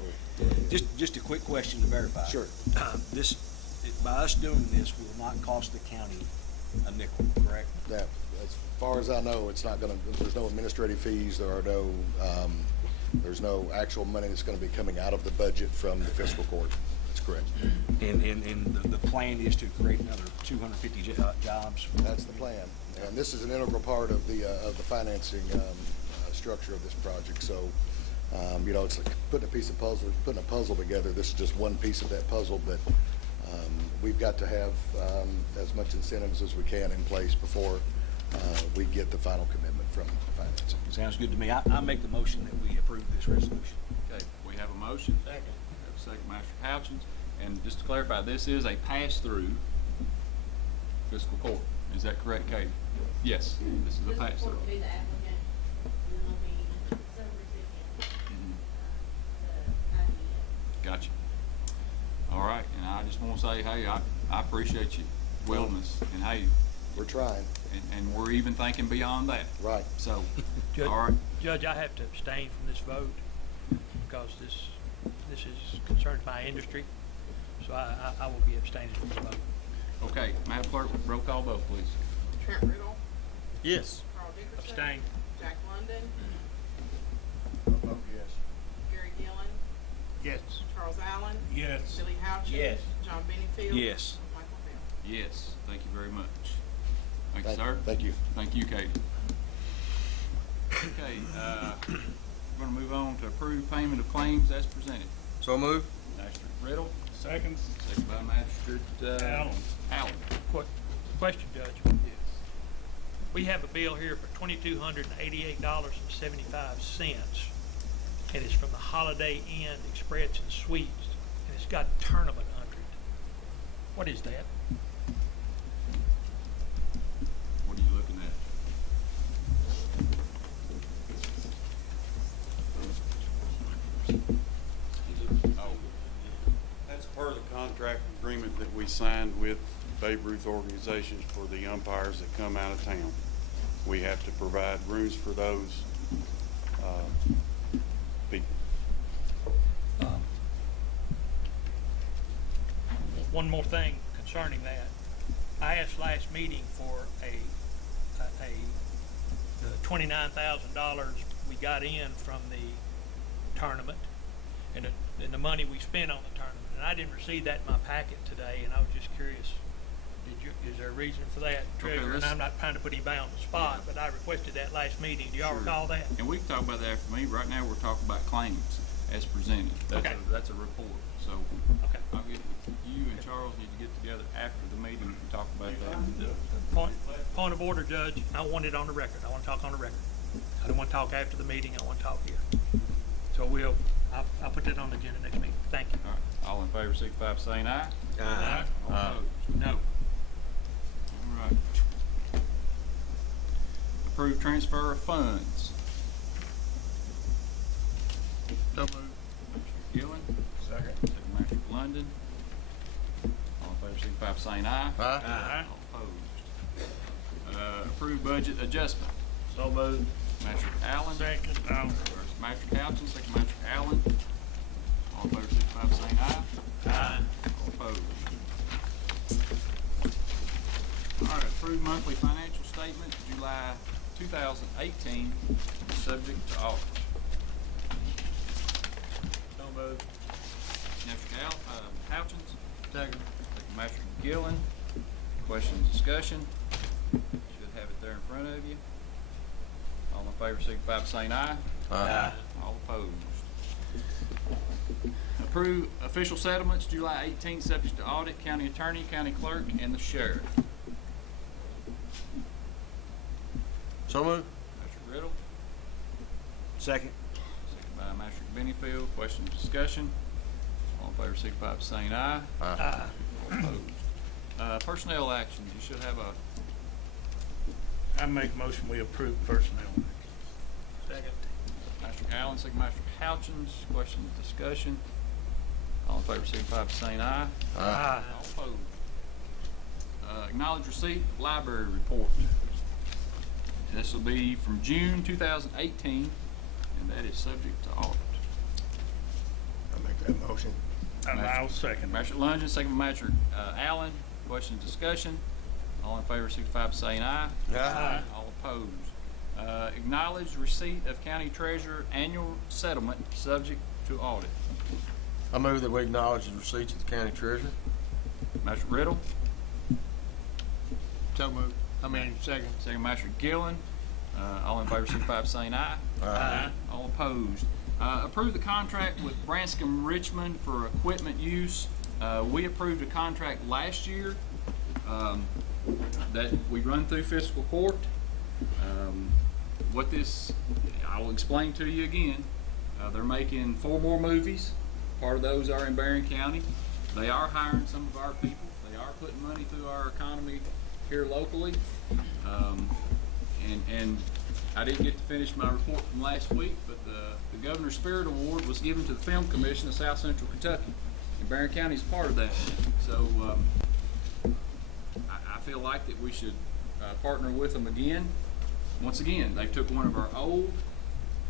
go. Just a quick question to verify. Sure. By us doing this will not cost the county a nickel, correct? That, as far as I know, it's not gonna, there's no administrative fees, there's no actual money that's gonna be coming out of the budget from the fiscal court. That's correct. And the plan is to create another 250 jobs? That's the plan. And this is an integral part of the financing structure of this project. So, it's like putting a puzzle together. This is just one piece of that puzzle, but we've got to have as much incentives as we can in place before we get the final commitment from financing. Sounds good to me. I make the motion that we approve this resolution. Okay, we have a motion. Second. We have a second, Master Houchins. And just to clarify, this is a pass-through fiscal court. Is that correct, Katie? Yes, this is a pass-through. Be the applicant, and then there'll be some recipient, Gotcha. All right, and I just want to say, hey, I appreciate your willingness, and hey, We're trying. and we're even thinking beyond that. Right. So, Judge, all right. Judge, I have to abstain from this vote because this is concerning my industry. So I will be abstaining from the vote. Okay, Madam Clerk, roll call vote, please. Trent Riddle, Yes. Carl Dickerson. Abstain. Jack London, Oh, yes. Gary Gillen, Yes. Charles Allen, Yes. Billy Houchins. Yes. John Benningfield. Yes. Michael Bell. Yes, thank you very much. Thank you, sir. Thank you. Thank you, Katie. Okay, we're going to move on to approve payment of claims as presented. So moved. Magistrate Riddle, Second. second by Magistrate Allen. Question, Judge. Yes. We have a bill here for $2,288.75, and it's from the Holiday Inn Express and Suites, and it's got tournament under it. What is that? What are you looking at? Oh, That's part of the contract agreement that we signed with Babe Ruth organizations for the umpires that come out of town. We have to provide rooms for those people. One more thing concerning that. I asked last meeting for the $29,000 we got in from the tournament and the money we spent on the tournament. And I didn't receive that in my packet today, and I was just curious. Is there a reason for that, Treasurer? And I'm not trying to put anybody on the spot, but I requested that last meeting. Do y'all recall that? And we can talk about that after me. Right now, we're talking about claims as presented. That's a report. So I'll get you and Charles need to get together after the meeting and talk about that. Point of order, Judge. I want it on the record. I want to talk on the record. I don't want to talk after the meeting. I want to talk here. So I'll put that on the agenda next meeting. Thank you. All right. All in favor, signify by saying aye. Aye. All opposed? No. All right. Approve transfer of funds. So moved. Magistrate Gillen. Second. Second, Magistrate London. All in favor, signify by saying aye. Aye. All opposed? Approve budget adjustment. So moved. Magistrate Allen. Second. First, Magistrate Council, second, Magistrate Allen. All in favor, signify by saying aye. Aye. All opposed? All right, approved monthly financial statement, July 2018, subject to audit. So moved. Magistrate Houchins, Second. second, Magistrate Gillen. Questions, discussion? Should have it there in front of you. All in favor, signify by saying aye. Aye. All opposed? Approve official settlements, July 18th, subject to audit, county attorney, county clerk, and the sheriff. So moved. Magistrate Riddle, Second. second by Magistrate Bennyfield. Questions, discussion? All in favor, signify by saying aye. Aye. All opposed? Personnel actions, you should have a, I make a motion we approve personnel. Second. Magistrate Allen, second Magistrate Houchins. Questions, discussion? All in favor, signify by saying aye. Aye. All opposed? Acknowledge receipt, library report. This will be from June 2018, and that is subject to audit. I make that motion. And I'll second. Magistrate Lungin, second by Magistrate Allen. Questions, discussion? All in favor, signify by saying aye. Aye. All opposed? Acknowledge receipt of county treasurer annual settlement subject to audit. I move that we acknowledge the receipts of the county treasurer. Magistrate Riddle, So moved. Second. second Magistrate Gillen. All in favor, signify by saying aye. Aye. All opposed? Approve the contract with Branscombe Richmond for equipment use. We approved a contract last year that we run through fiscal court. What this, I will explain to you again. They're making 4 more movies. Part of those are in Barron County. They are hiring some of our people. They are putting money through our economy here locally. And I didn't get to finish my report from last week, but the Governor's Spirit Award was given to the Film Commission of South Central Kentucky. And Barron County is part of that. So I feel like that we should partner with them again. Once again, they took one of our old,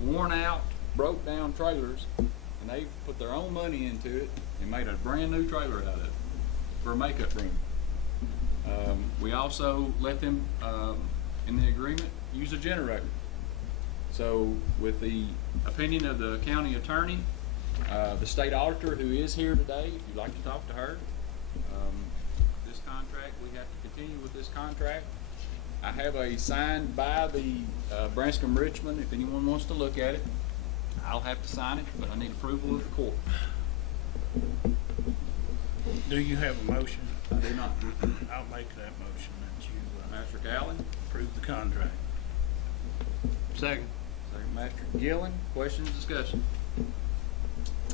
worn out, broke down trailers, and they put their own money into it and made a brand new trailer out of it for a makeup room. We also let them, in the agreement, use a generator. So with the opinion of the county attorney, the state auditor who is here today, if you'd like to talk to her, this contract, we have to continue with this contract. I have a signed by the Branscombe Richmond. If anyone wants to look at it, I'll have to sign it, but I need approval of the court. Do you have a motion? I do not. I'll make that motion that you Master Callen, approve the contract. second Master Gillen, questions, discussion?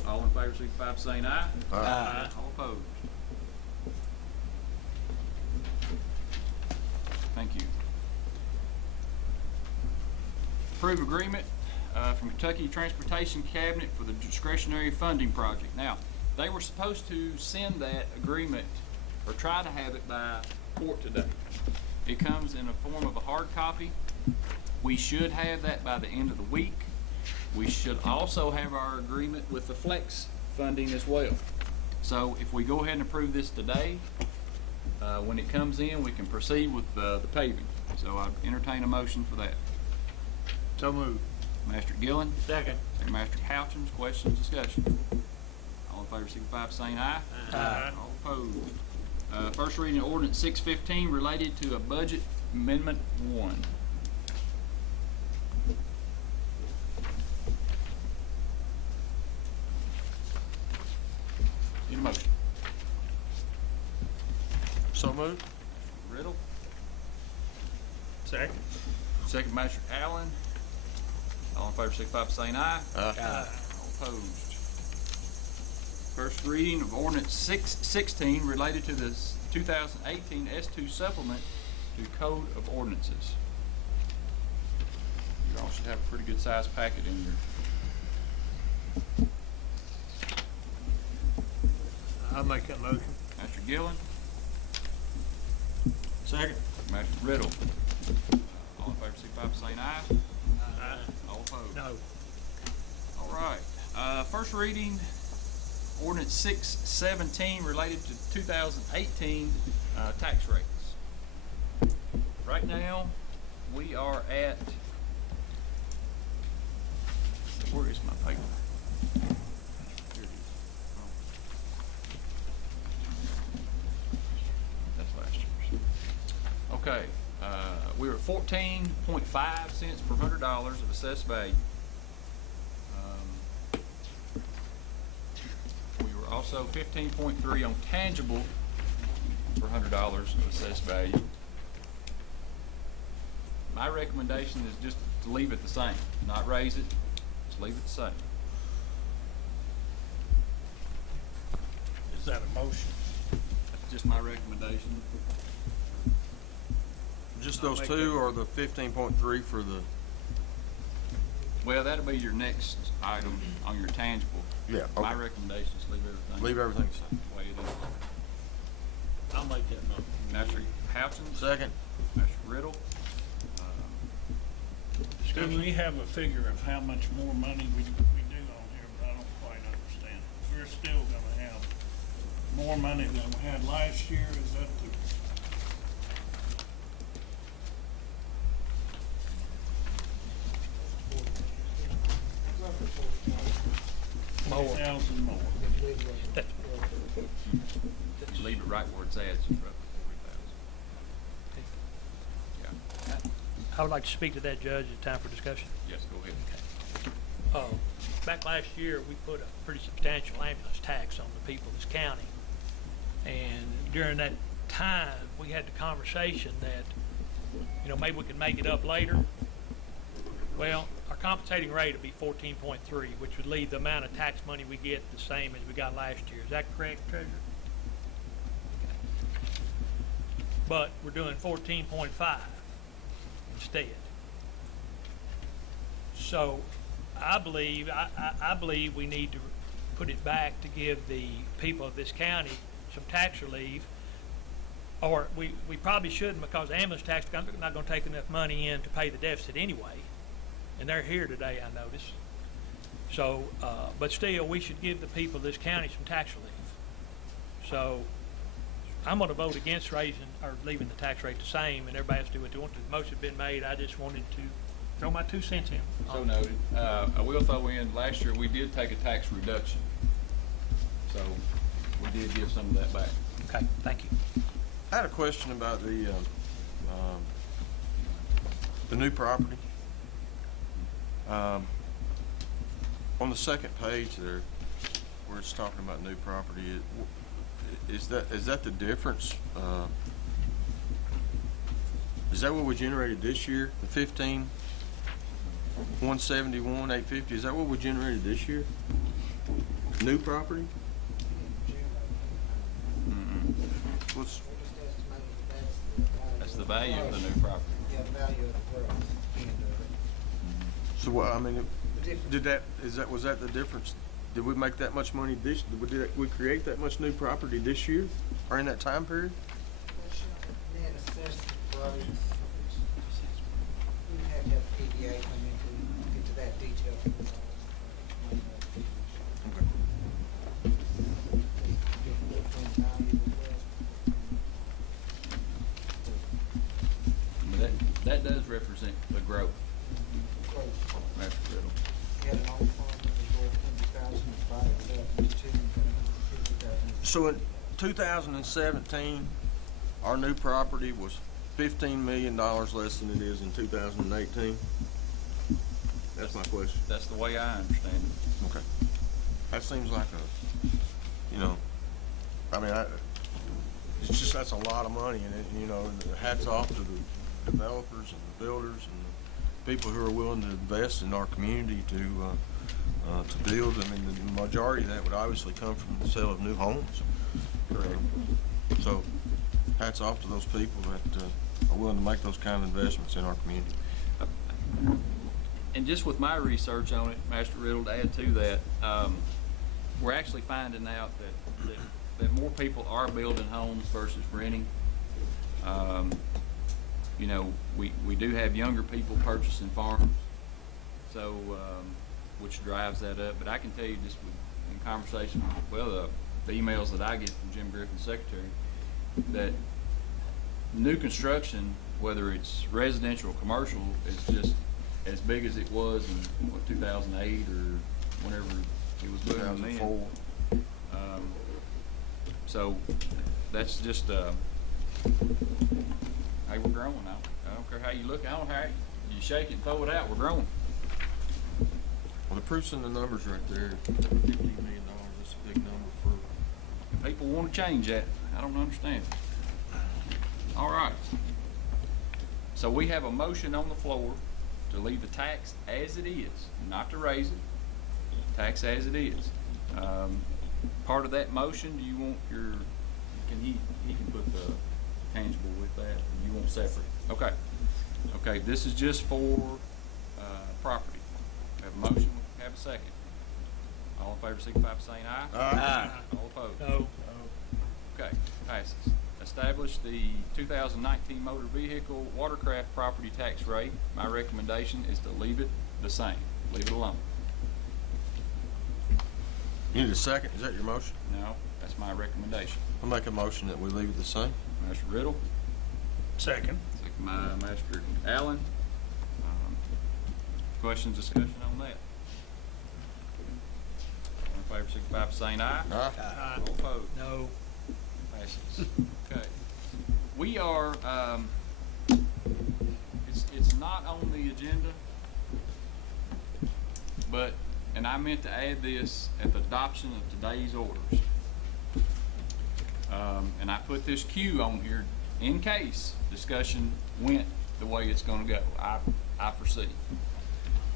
All in favor, signify by saying aye. Aye. All opposed? Thank you. Approve agreement from Kentucky Transportation Cabinet for the discretionary funding project. Now, they were supposed to send that agreement, or try to have it by court today. It comes in a form of a hard copy. We should have that by the end of the week. We should also have our agreement with the flex funding as well. So if we go ahead and approve this today, when it comes in, we can proceed with the paving. So I entertain a motion for that. So moved. Master Gillen, Second. and Master Houchins, questions, discussion? All in favor, signify by saying aye. Aye. All opposed? First reading of ordinance 615 related to a budget amendment 1. Need a motion? So moved. Riddle, Second. second Master Allen. All in favor, signify by saying aye. Aye. All opposed? First reading of ordinance 616 related to the 2018 S2 supplement to Code of Ordinances. You all should have a pretty good sized packet in here. I'll make that motion. Master Gillen, Second. Master Riddle. All in favor, signify by saying aye. Aye. All opposed? No. All right. First reading, ordinance 617 related to 2018 tax rates. Right now, we are at, where is my paper? Here it is. Oh. That's last year's. Okay, we were at 14.5 cents per $100 of assessed value. We were also 15.3 on tangible per $100 of assessed value. My recommendation is just to leave it the same, not raise it, just leave it the same. Is that a motion? That's just my recommendation. Just those two, or the 15.3 for the? Well, that'll be your next item on your tangible. Yeah, My okay. recommendation is leave everything. Leave everything the same. The way it is. I'll make that motion. Master Houchins. Second. Master Riddle. Do we have a figure of how much more money we do on here, but I don't quite understand. We're still gonna have more money than we had last year, is that the? More. 40,000 more. Leave it right where it's at, it's roughly 40,000. Yeah. I would like to speak to that, Judge. It's time for discussion. Yes, go ahead. Back last year, we put a pretty substantial ambulance tax on the people of this county. And during that time, we had the conversation that, you know, maybe we could make it up later. Well, our compensating rate would be 14.3, which would leave the amount of tax money we get the same as we got last year. Is that correct, Treasurer? But we're doing 14.5 instead. So I believe we need to put it back to give the people of this county some tax relief. Or we probably shouldn't, because the ambulance tax is not going to take enough money in to pay the deficit anyway. And they're here today, I notice. So, but still, we should give the people of this county some tax relief. So I'm going to vote against raising or leaving the tax rate the same, and everybody else do what they want to. The motion's been made. I just wanted to throw my 2 cents in. So noted. I will throw in, last year we did take a tax reduction. So we did give some of that back. Okay, thank you. I had a question about the new property. On the second page there, where it's talking about new property, is that the difference? Is that what we generated this year? The 171, 850. Is that what we generated this year? New property? What's That's the value of the new property. Yeah, the value of the gross end of it. so? What I mean, was that the difference? Did we make that much money did we create that much new property this year or in that time period? Net assessed gross. We have to have PDA come into that detail. That does represent the growth. That's good. So in 2017, our new property was $15 million less than it is in 2018. That's my question. That's the way I understand it. Okay. That seems like it's just, that's a lot of money, and hats off to the developers and the builders and the people who are willing to invest in our community to build. I mean, the majority of that would obviously come from the sale of new homes. So hats off to those people that are willing to make those kind of investments in our community. And just with my research on it, Master Riddle, to add to that, we're actually finding out that more people are building homes versus renting. We do have younger people purchasing farms, so which drives that up. But I can tell you, just in conversation, the emails that I get from Jim Griffin's secretary, that new construction, whether it's residential or commercial, is just as big as it was in 2008 or whenever it was booming then. 2004. So that's just hey, we're growing. I don't care how you look. I don't care how you shake it and throw it out. We're growing. Well, the proof's in the numbers right there. $50 million. That's a big number for. People want to change that. I don't understand. All right. So we have a motion on the floor to leave the tax as it is, not to raise it. Tax as it is. Part of that motion, do you want he can put the tangible with that. You want separate? Okay. Okay. This is just for property. We have a motion. We have a second. All in favor, signify by saying aye. Aye. All opposed? No. Okay, passes. Establish the 2019 motor vehicle watercraft property tax rate. My recommendation is to leave it the same. Leave it alone. You need a second? Is that your motion? No, that's my recommendation. I'll make a motion that we leave it the same. Master Riddle. Second. Second by Master Allen. Questions, discussion on that? All in favor, signify by saying aye. Aye. All opposed? No. Passes. Okay. We are, it's not on the agenda, but, and I meant to add this at the adoption of today's orders. And I put this Q on here in case discussion went the way it's going to go. I foresee.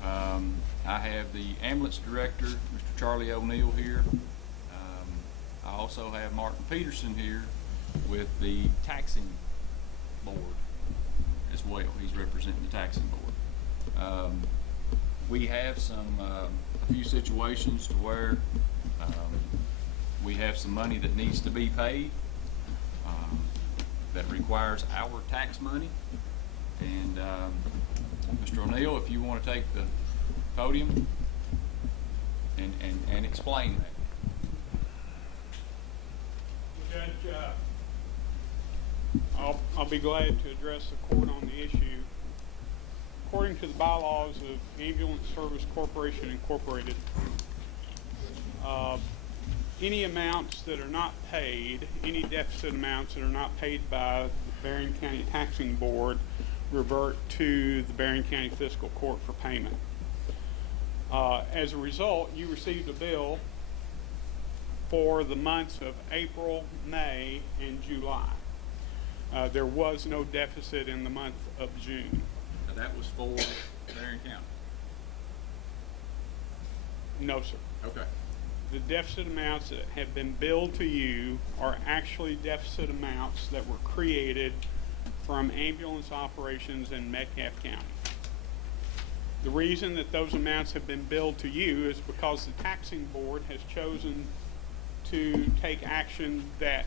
I have the ambulance director, Mr. Charlie O'Neill, here. I also have Martin Peterson here with the taxing board as well. He's representing the taxing board. We have a few situations to where we have some money that needs to be paid that requires our tax money. And Mr. O'Neill, if you want to take the podium and explain that. Judge, I'll be glad to address the court on the issue. According to the bylaws of Ambulance Service Corporation Incorporated, any amounts that are not paid, any deficit amounts that are not paid by the Berrien County Taxing Board revert to the Berrien County Fiscal Court for payment. As a result, you received a bill for the months of April, May, and July. There was no deficit in the month of June. Now, that was for Marion County. No, sir. Okay. The deficit amounts that have been billed to you are actually deficit amounts that were created from ambulance operations in Metcalfe County. The reason that those amounts have been billed to you is because the taxing board has chosen to take action that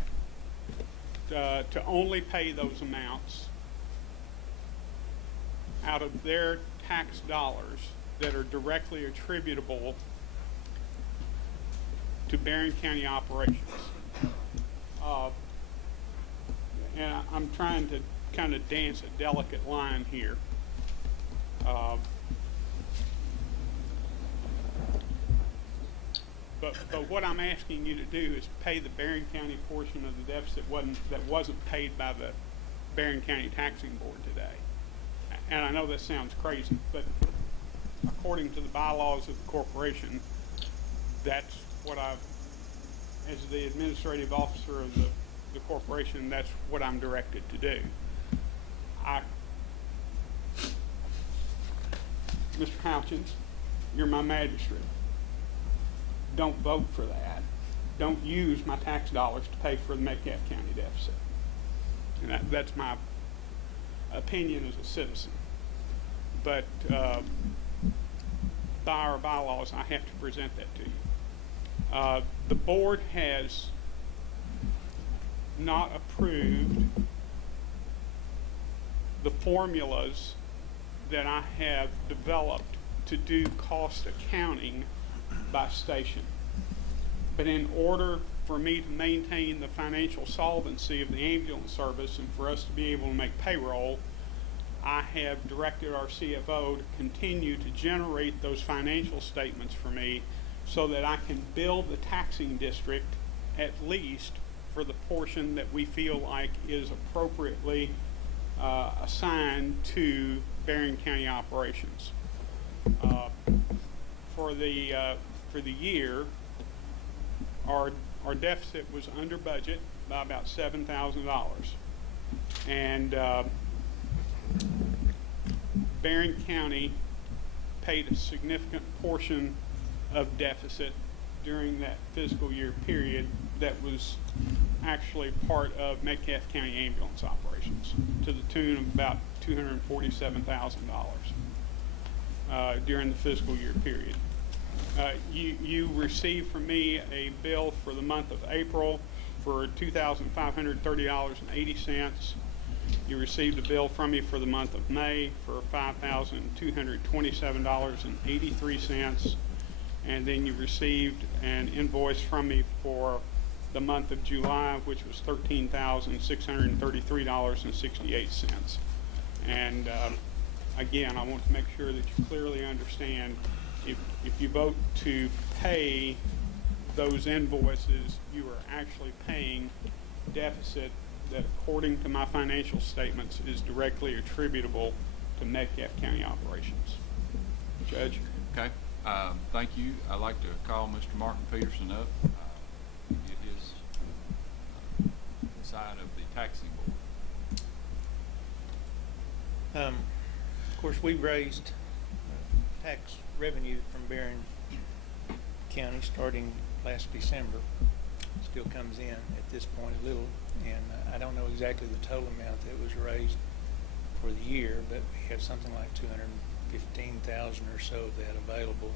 to only pay those amounts out of their tax dollars that are directly attributable to Barron County operations. And I'm trying to kind of dance a delicate line here. But what I'm asking you to do is pay the Barron County portion of the deficit that wasn't paid by the Barron County Taxing Board today. And I know this sounds crazy, but according to the bylaws of the corporation, that's what as the administrative officer of the corporation, that's what I'm directed to do. Mr. Houchins, you're my magistrate. Don't vote for that. Don't use my tax dollars to pay for the Metcalfe County deficit. And that's my opinion as a citizen. But by our bylaws, I have to present that to you. The board has not approved the formulas that I have developed to do cost accounting by station. But in order for me to maintain the financial solvency of the ambulance service and for us to be able to make payroll, I have directed our CFO to continue to generate those financial statements for me so that I can bill the taxing district at least for the portion that we feel like is appropriately assigned to Barron County operations. For the year, our deficit was under budget by about $7,000, and Barron County paid a significant portion of deficit during that fiscal year period that was actually part of Metcalfe County ambulance operations to the tune of about $247,000 during the fiscal year period. You received from me a bill for the month of April for $2,530.80. You received a bill from me for the month of May for $5,227.83. And then you received an invoice from me for the month of July, which was $13,633.68. And again, I want to make sure that you clearly understand if you vote to pay those invoices, you are actually paying deficit that, according to my financial statements, is directly attributable to Metcalfe County operations. Judge? Okay. Thank you. I'd like to call Mr. Martin Peterson up, get his side of the taxing board. Of course, we raised tax revenue from Barron County starting last December. Still comes in at this point a little, and I don't know exactly the total amount that was raised for the year, but we have something like 215,000 or so of that available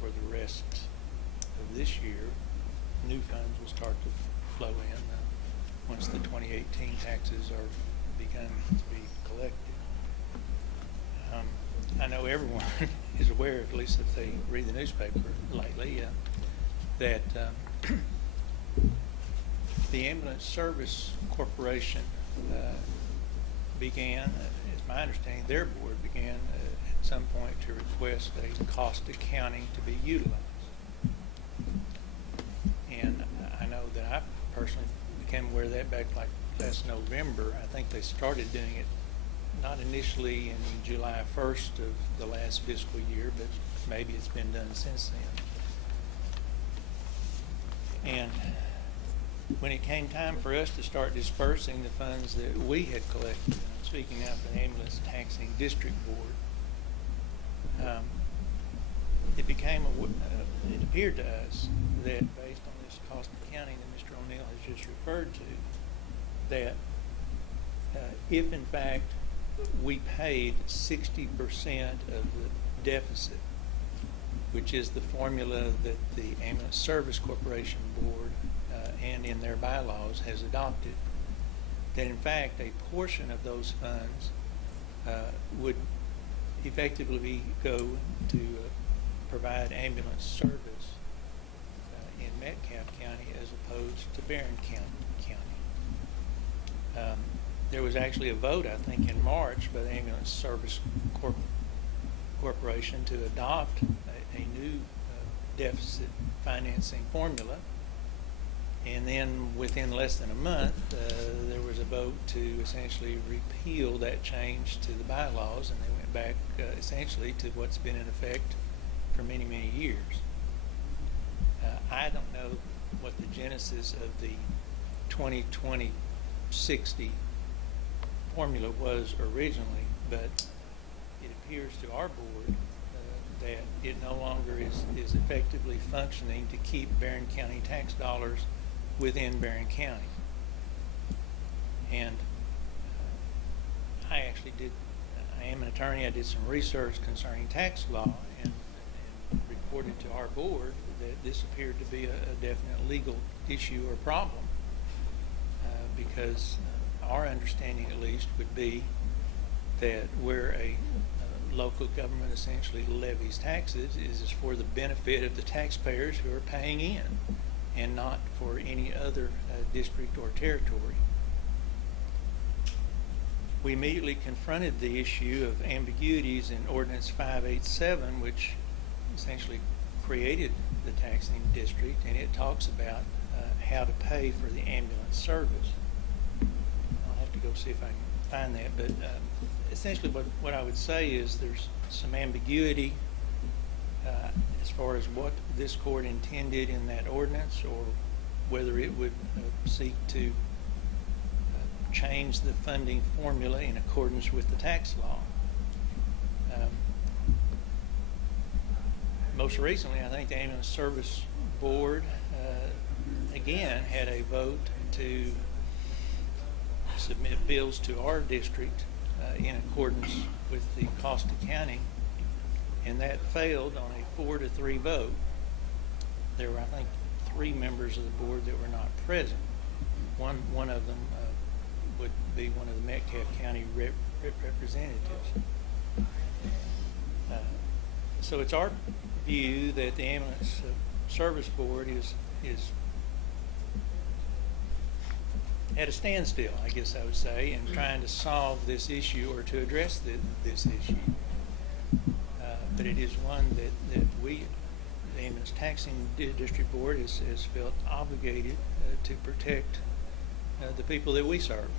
for the rest of this year. New funds will start to flow in once the 2018 taxes are begun to be collected. I know everyone is aware, at least if they read the newspaper lately, that the Ambulance Service Corporation began, it's my understanding, their board began at some point to request a cost accounting to be utilized. And I know that I personally became aware of that back like last November. I think they started doing it not initially in July 1st of the last fiscal year, but maybe it's been done since And when it came time for us to start dispersing the funds that we had collected, speaking now for the Ambulance Taxing District Board, it became it appeared to us that based on this cost accounting that Mr. O'Neill has just referred to, that if in fact we paid 60% of the deficit, which is the formula that the Ambulance Service Corporation Board and in their bylaws has adopted, that in fact a portion of those funds would effectively go to provide ambulance service in Metcalfe County as opposed to Barron County. There was actually a vote, I think, in March by the Ambulance Service Corporation to adopt a new deficit financing formula. And then within less than a month, there was a vote to essentially repeal that change to the bylaws, and they went back essentially to what's been in effect for many, many years. I don't know what the genesis of the 20-20-60 formula was originally, but it appears to our board that it no longer is effectively functioning to keep Barron County tax dollars within Barron County. And I am an attorney. I did some research concerning tax law and reported to our board that this appeared to be a definite legal issue or problem, because our understanding at least would be that where a local government essentially levies taxes is for the benefit of the taxpayers who are paying in, and not for any other district or territory. We immediately confronted the issue of ambiguities in Ordinance 587, which essentially created the taxing district, and it talks about how to pay for the ambulance service. I'll have to go see if I can find that, but essentially what I would say is there's some ambiguity as far as what this court intended in that ordinance, or whether it would seek to change the funding formula in accordance with the tax law. Most recently, I think the Ambulance Service Board again had a vote to submit bills to our district in accordance with the cost accounting, and that failed on a 4-3 vote. There were, I think, 3 members of the board that were not present. One of them would be one of the Metcalfe County representatives. So it's our view that the Ambulance Service Board is at a standstill, I guess I would say, in trying to solve this issue or to address this issue. But it is one that we, the Ambulance Taxing District Board, has felt obligated to protect the people that we serve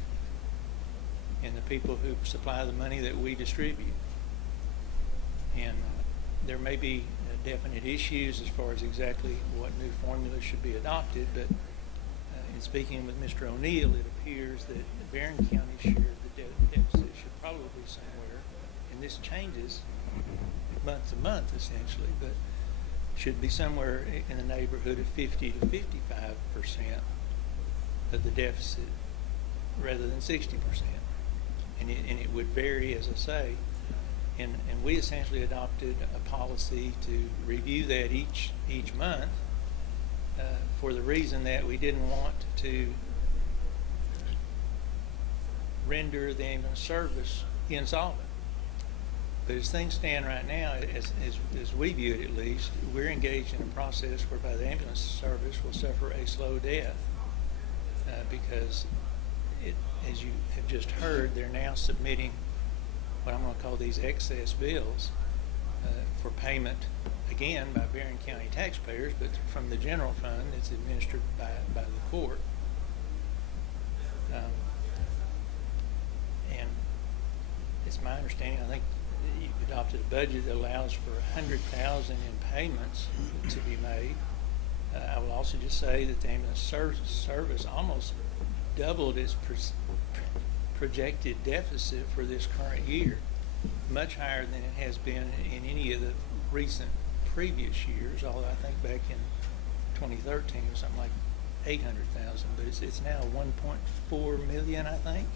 and the people who supply the money that we distribute. And there may be definite issues as far as exactly what new formula should be adopted, but in speaking with Mr. O'Neill, it appears that Barron County's share of the deficit should probably be somewhere, and this changes month to month essentially, but should be somewhere in the neighborhood of 50 to 55% of the deficit rather than 60%. And it would vary, as I say, and we essentially adopted a policy to review that each month for the reason that we didn't want to render the ambulance service insolvent. But as things stand right now, as we view it at least, we're engaged in a process whereby the ambulance service will suffer a slow death because, as you have just heard, they're now submitting what I'm going to call these excess bills for payment, again, by Barron County taxpayers, but from the general fund that's administered by the court. And it's my understanding, I think you've adopted a budget that allows for $100,000 in payments to be made I will also just say that the ambulance service almost doubled its projected deficit for this current year, much higher than it has been in any of the recent previous years, although I think back in 2013 it was something like 800,000, but it's now 1.4 million, I think.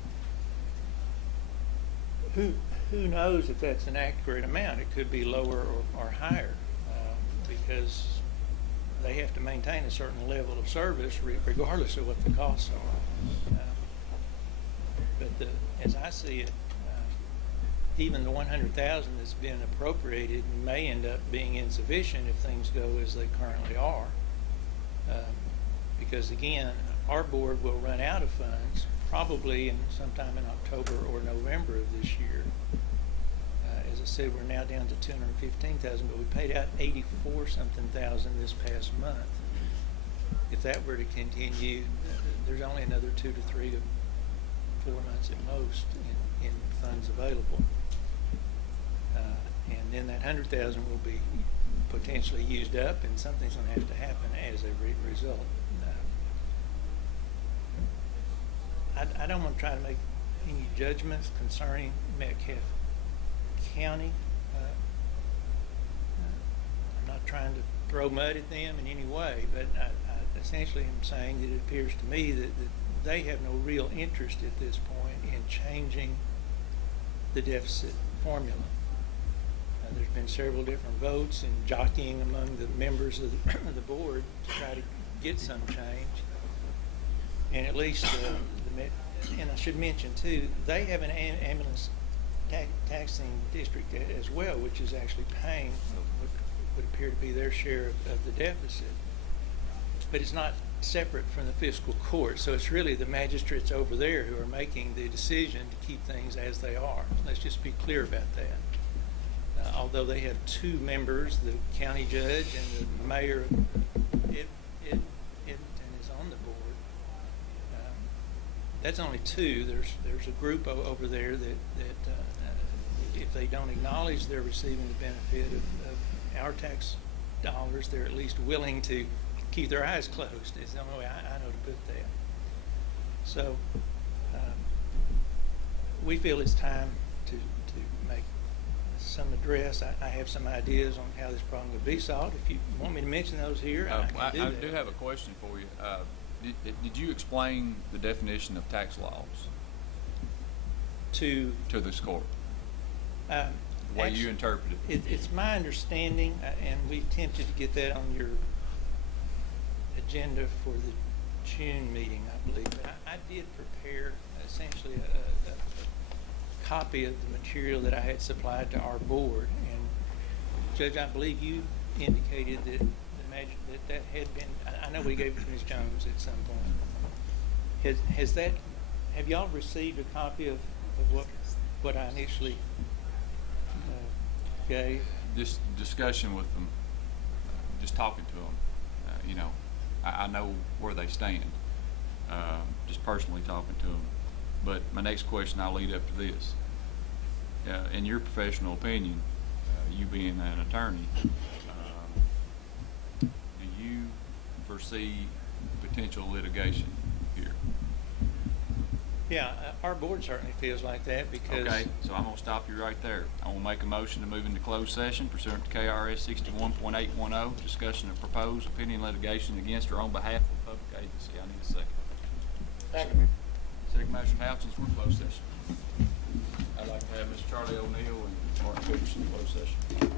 Who knows if that's an accurate amount? It could be lower or higher, because they have to maintain a certain level of service regardless of what the costs are. But as I see it, even the 100,000 that's been appropriated may end up being insufficient if things go as they currently are. Because again, our board will run out of funds probably sometime in October or November of this year. As I said, we're now down to 215,000, but we paid out 84-something thousand this past month. If that were to continue, there's only another 2 to 3 to 4 months at most in funds available. And then that 100,000 will be potentially used up, and something's going to have to happen as a result. I don't want to try to make any judgments concerning Metcalfe County. I'm not trying to throw mud at them in any way, but I essentially am saying that it appears to me that they have no real interest at this point in changing the deficit formula. There's been several different votes and jockeying among the members of the board to try to get some change. And at least, and I should mention too, they have an ambulance taxing district as well, which is actually paying what would appear to be their share of the deficit. But it's not separate from the fiscal court, so it's really the magistrates over there who are making the decision to keep things as they are. Let's just be clear about that. Although they have 2 members, the county judge and the mayor of Edmonton is on the board. That's only 2. There's a group over there that if they don't acknowledge they're receiving the benefit of our tax dollars, they're at least willing to keep their eyes closed. Is the only way I know to put that. So we feel it's time to make some address. I have some ideas on how this problem would be solved. If you want me to mention those here, I can do that. I do have a question for you. Did you explain the definition of tax laws to this court? The way you interpret it? It's my understanding, and we attempted to get that on your agenda for the June meeting, I believe. But I did prepare essentially a copy of the material that I had supplied to our board. And Judge, I believe you indicated that that had been, I know we gave it to Ms. Jones at some point. Have y'all received a copy of what I initially gave? This discussion with them, just talking to them, I know where they stand, just personally talking to them. But my next question, I'll lead up to this. In your professional opinion, you being an attorney, do you foresee potential litigation here? Yeah, our board certainly feels like that because... Okay, so I'm going to stop you right there. I will make a motion to move into closed session pursuant to KRS 61.810, discussion of proposed opinion litigation against or on behalf of a public agency. I need a second. Second. Second, Mr. Houchins, we're in closed session. I'd like to have Mr. Charlie O'Neill and Martin Cooperson in closed session.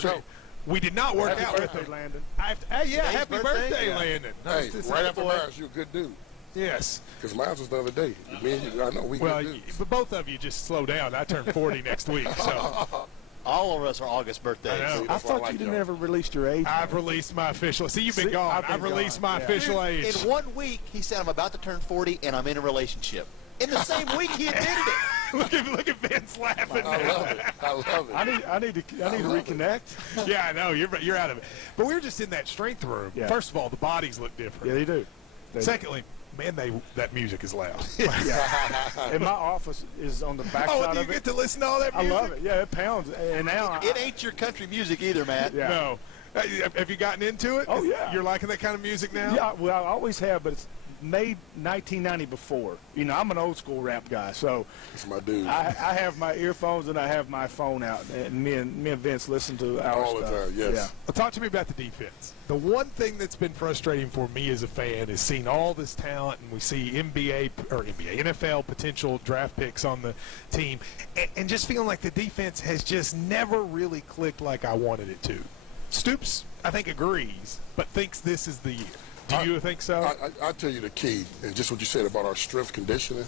So we did not work out with him. Landon. Hey, yeah, Today's happy birthday? birthday, Yeah. Landon. Hey, Nice to right see after you. mine, you're a good dude. Yes. Because mine was the other day. Me and you, I know we Well, good dudes. but both of you just slow down. I turn 40 next week, so. All of us are August birthdays. I know. I thought you didn't ever released your age. I've released my official. See, you've been See, gone. I've been I've released gone, my yeah. official age. In 1 week, he said, I'm about to turn 40 and I'm in a relationship. In the same week, he admitted it. look at Vince laughing. I love it. I love it. I need to reconnect. Yeah, I know you're out of it. But we were just in that strength room. Yeah. First of all, the bodies look different. Yeah, they do. Secondly, man, that music is loud. Yeah. And my office is on the back Oh, side and you of it. get to listen to all that I music? love it. Yeah, it pounds. And now It ain't your country music either, Matt. Yeah. No. Have you gotten into it? Oh, yeah. You're liking that kind of music now? Yeah, well, I always have, but it's made 1990 before. You know, I'm an old school rap guy, so It's my dude. I have my earphones and I have my phone out, and me and Vince listen to our All the stuff. time, yes. Yeah. Well, talk to me about the defense. The one thing that's been frustrating for me as a fan is seeing all this talent, and we see NFL potential draft picks on the team, and just feeling like the defense has just never really clicked like I wanted it to. Stoops, I think, agrees, but thinks this is the year. Do you think so? I tell you the key, and just what you said about our strength conditioning.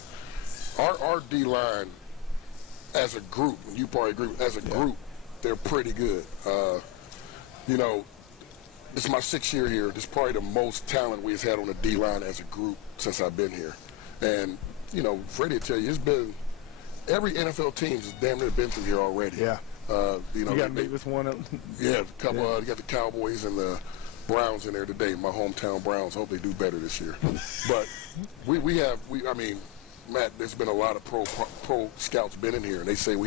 Our D-line, as a group, and you probably agree, as a group, they're pretty good. You know, this is my 6th year here. This is probably the most talent we've had on the D-line as a group since I've been here. And, you know, Freddie will tell you, it's been, every NFL team has damn near been through here already. Yeah. You know, You got to meet with one of them. yeah, a couple. You got the Cowboys and the Browns in there today. My hometown Browns. Hope they do better this year. But I mean, Matt, there's been a lot of pro scouts been in here, and they say we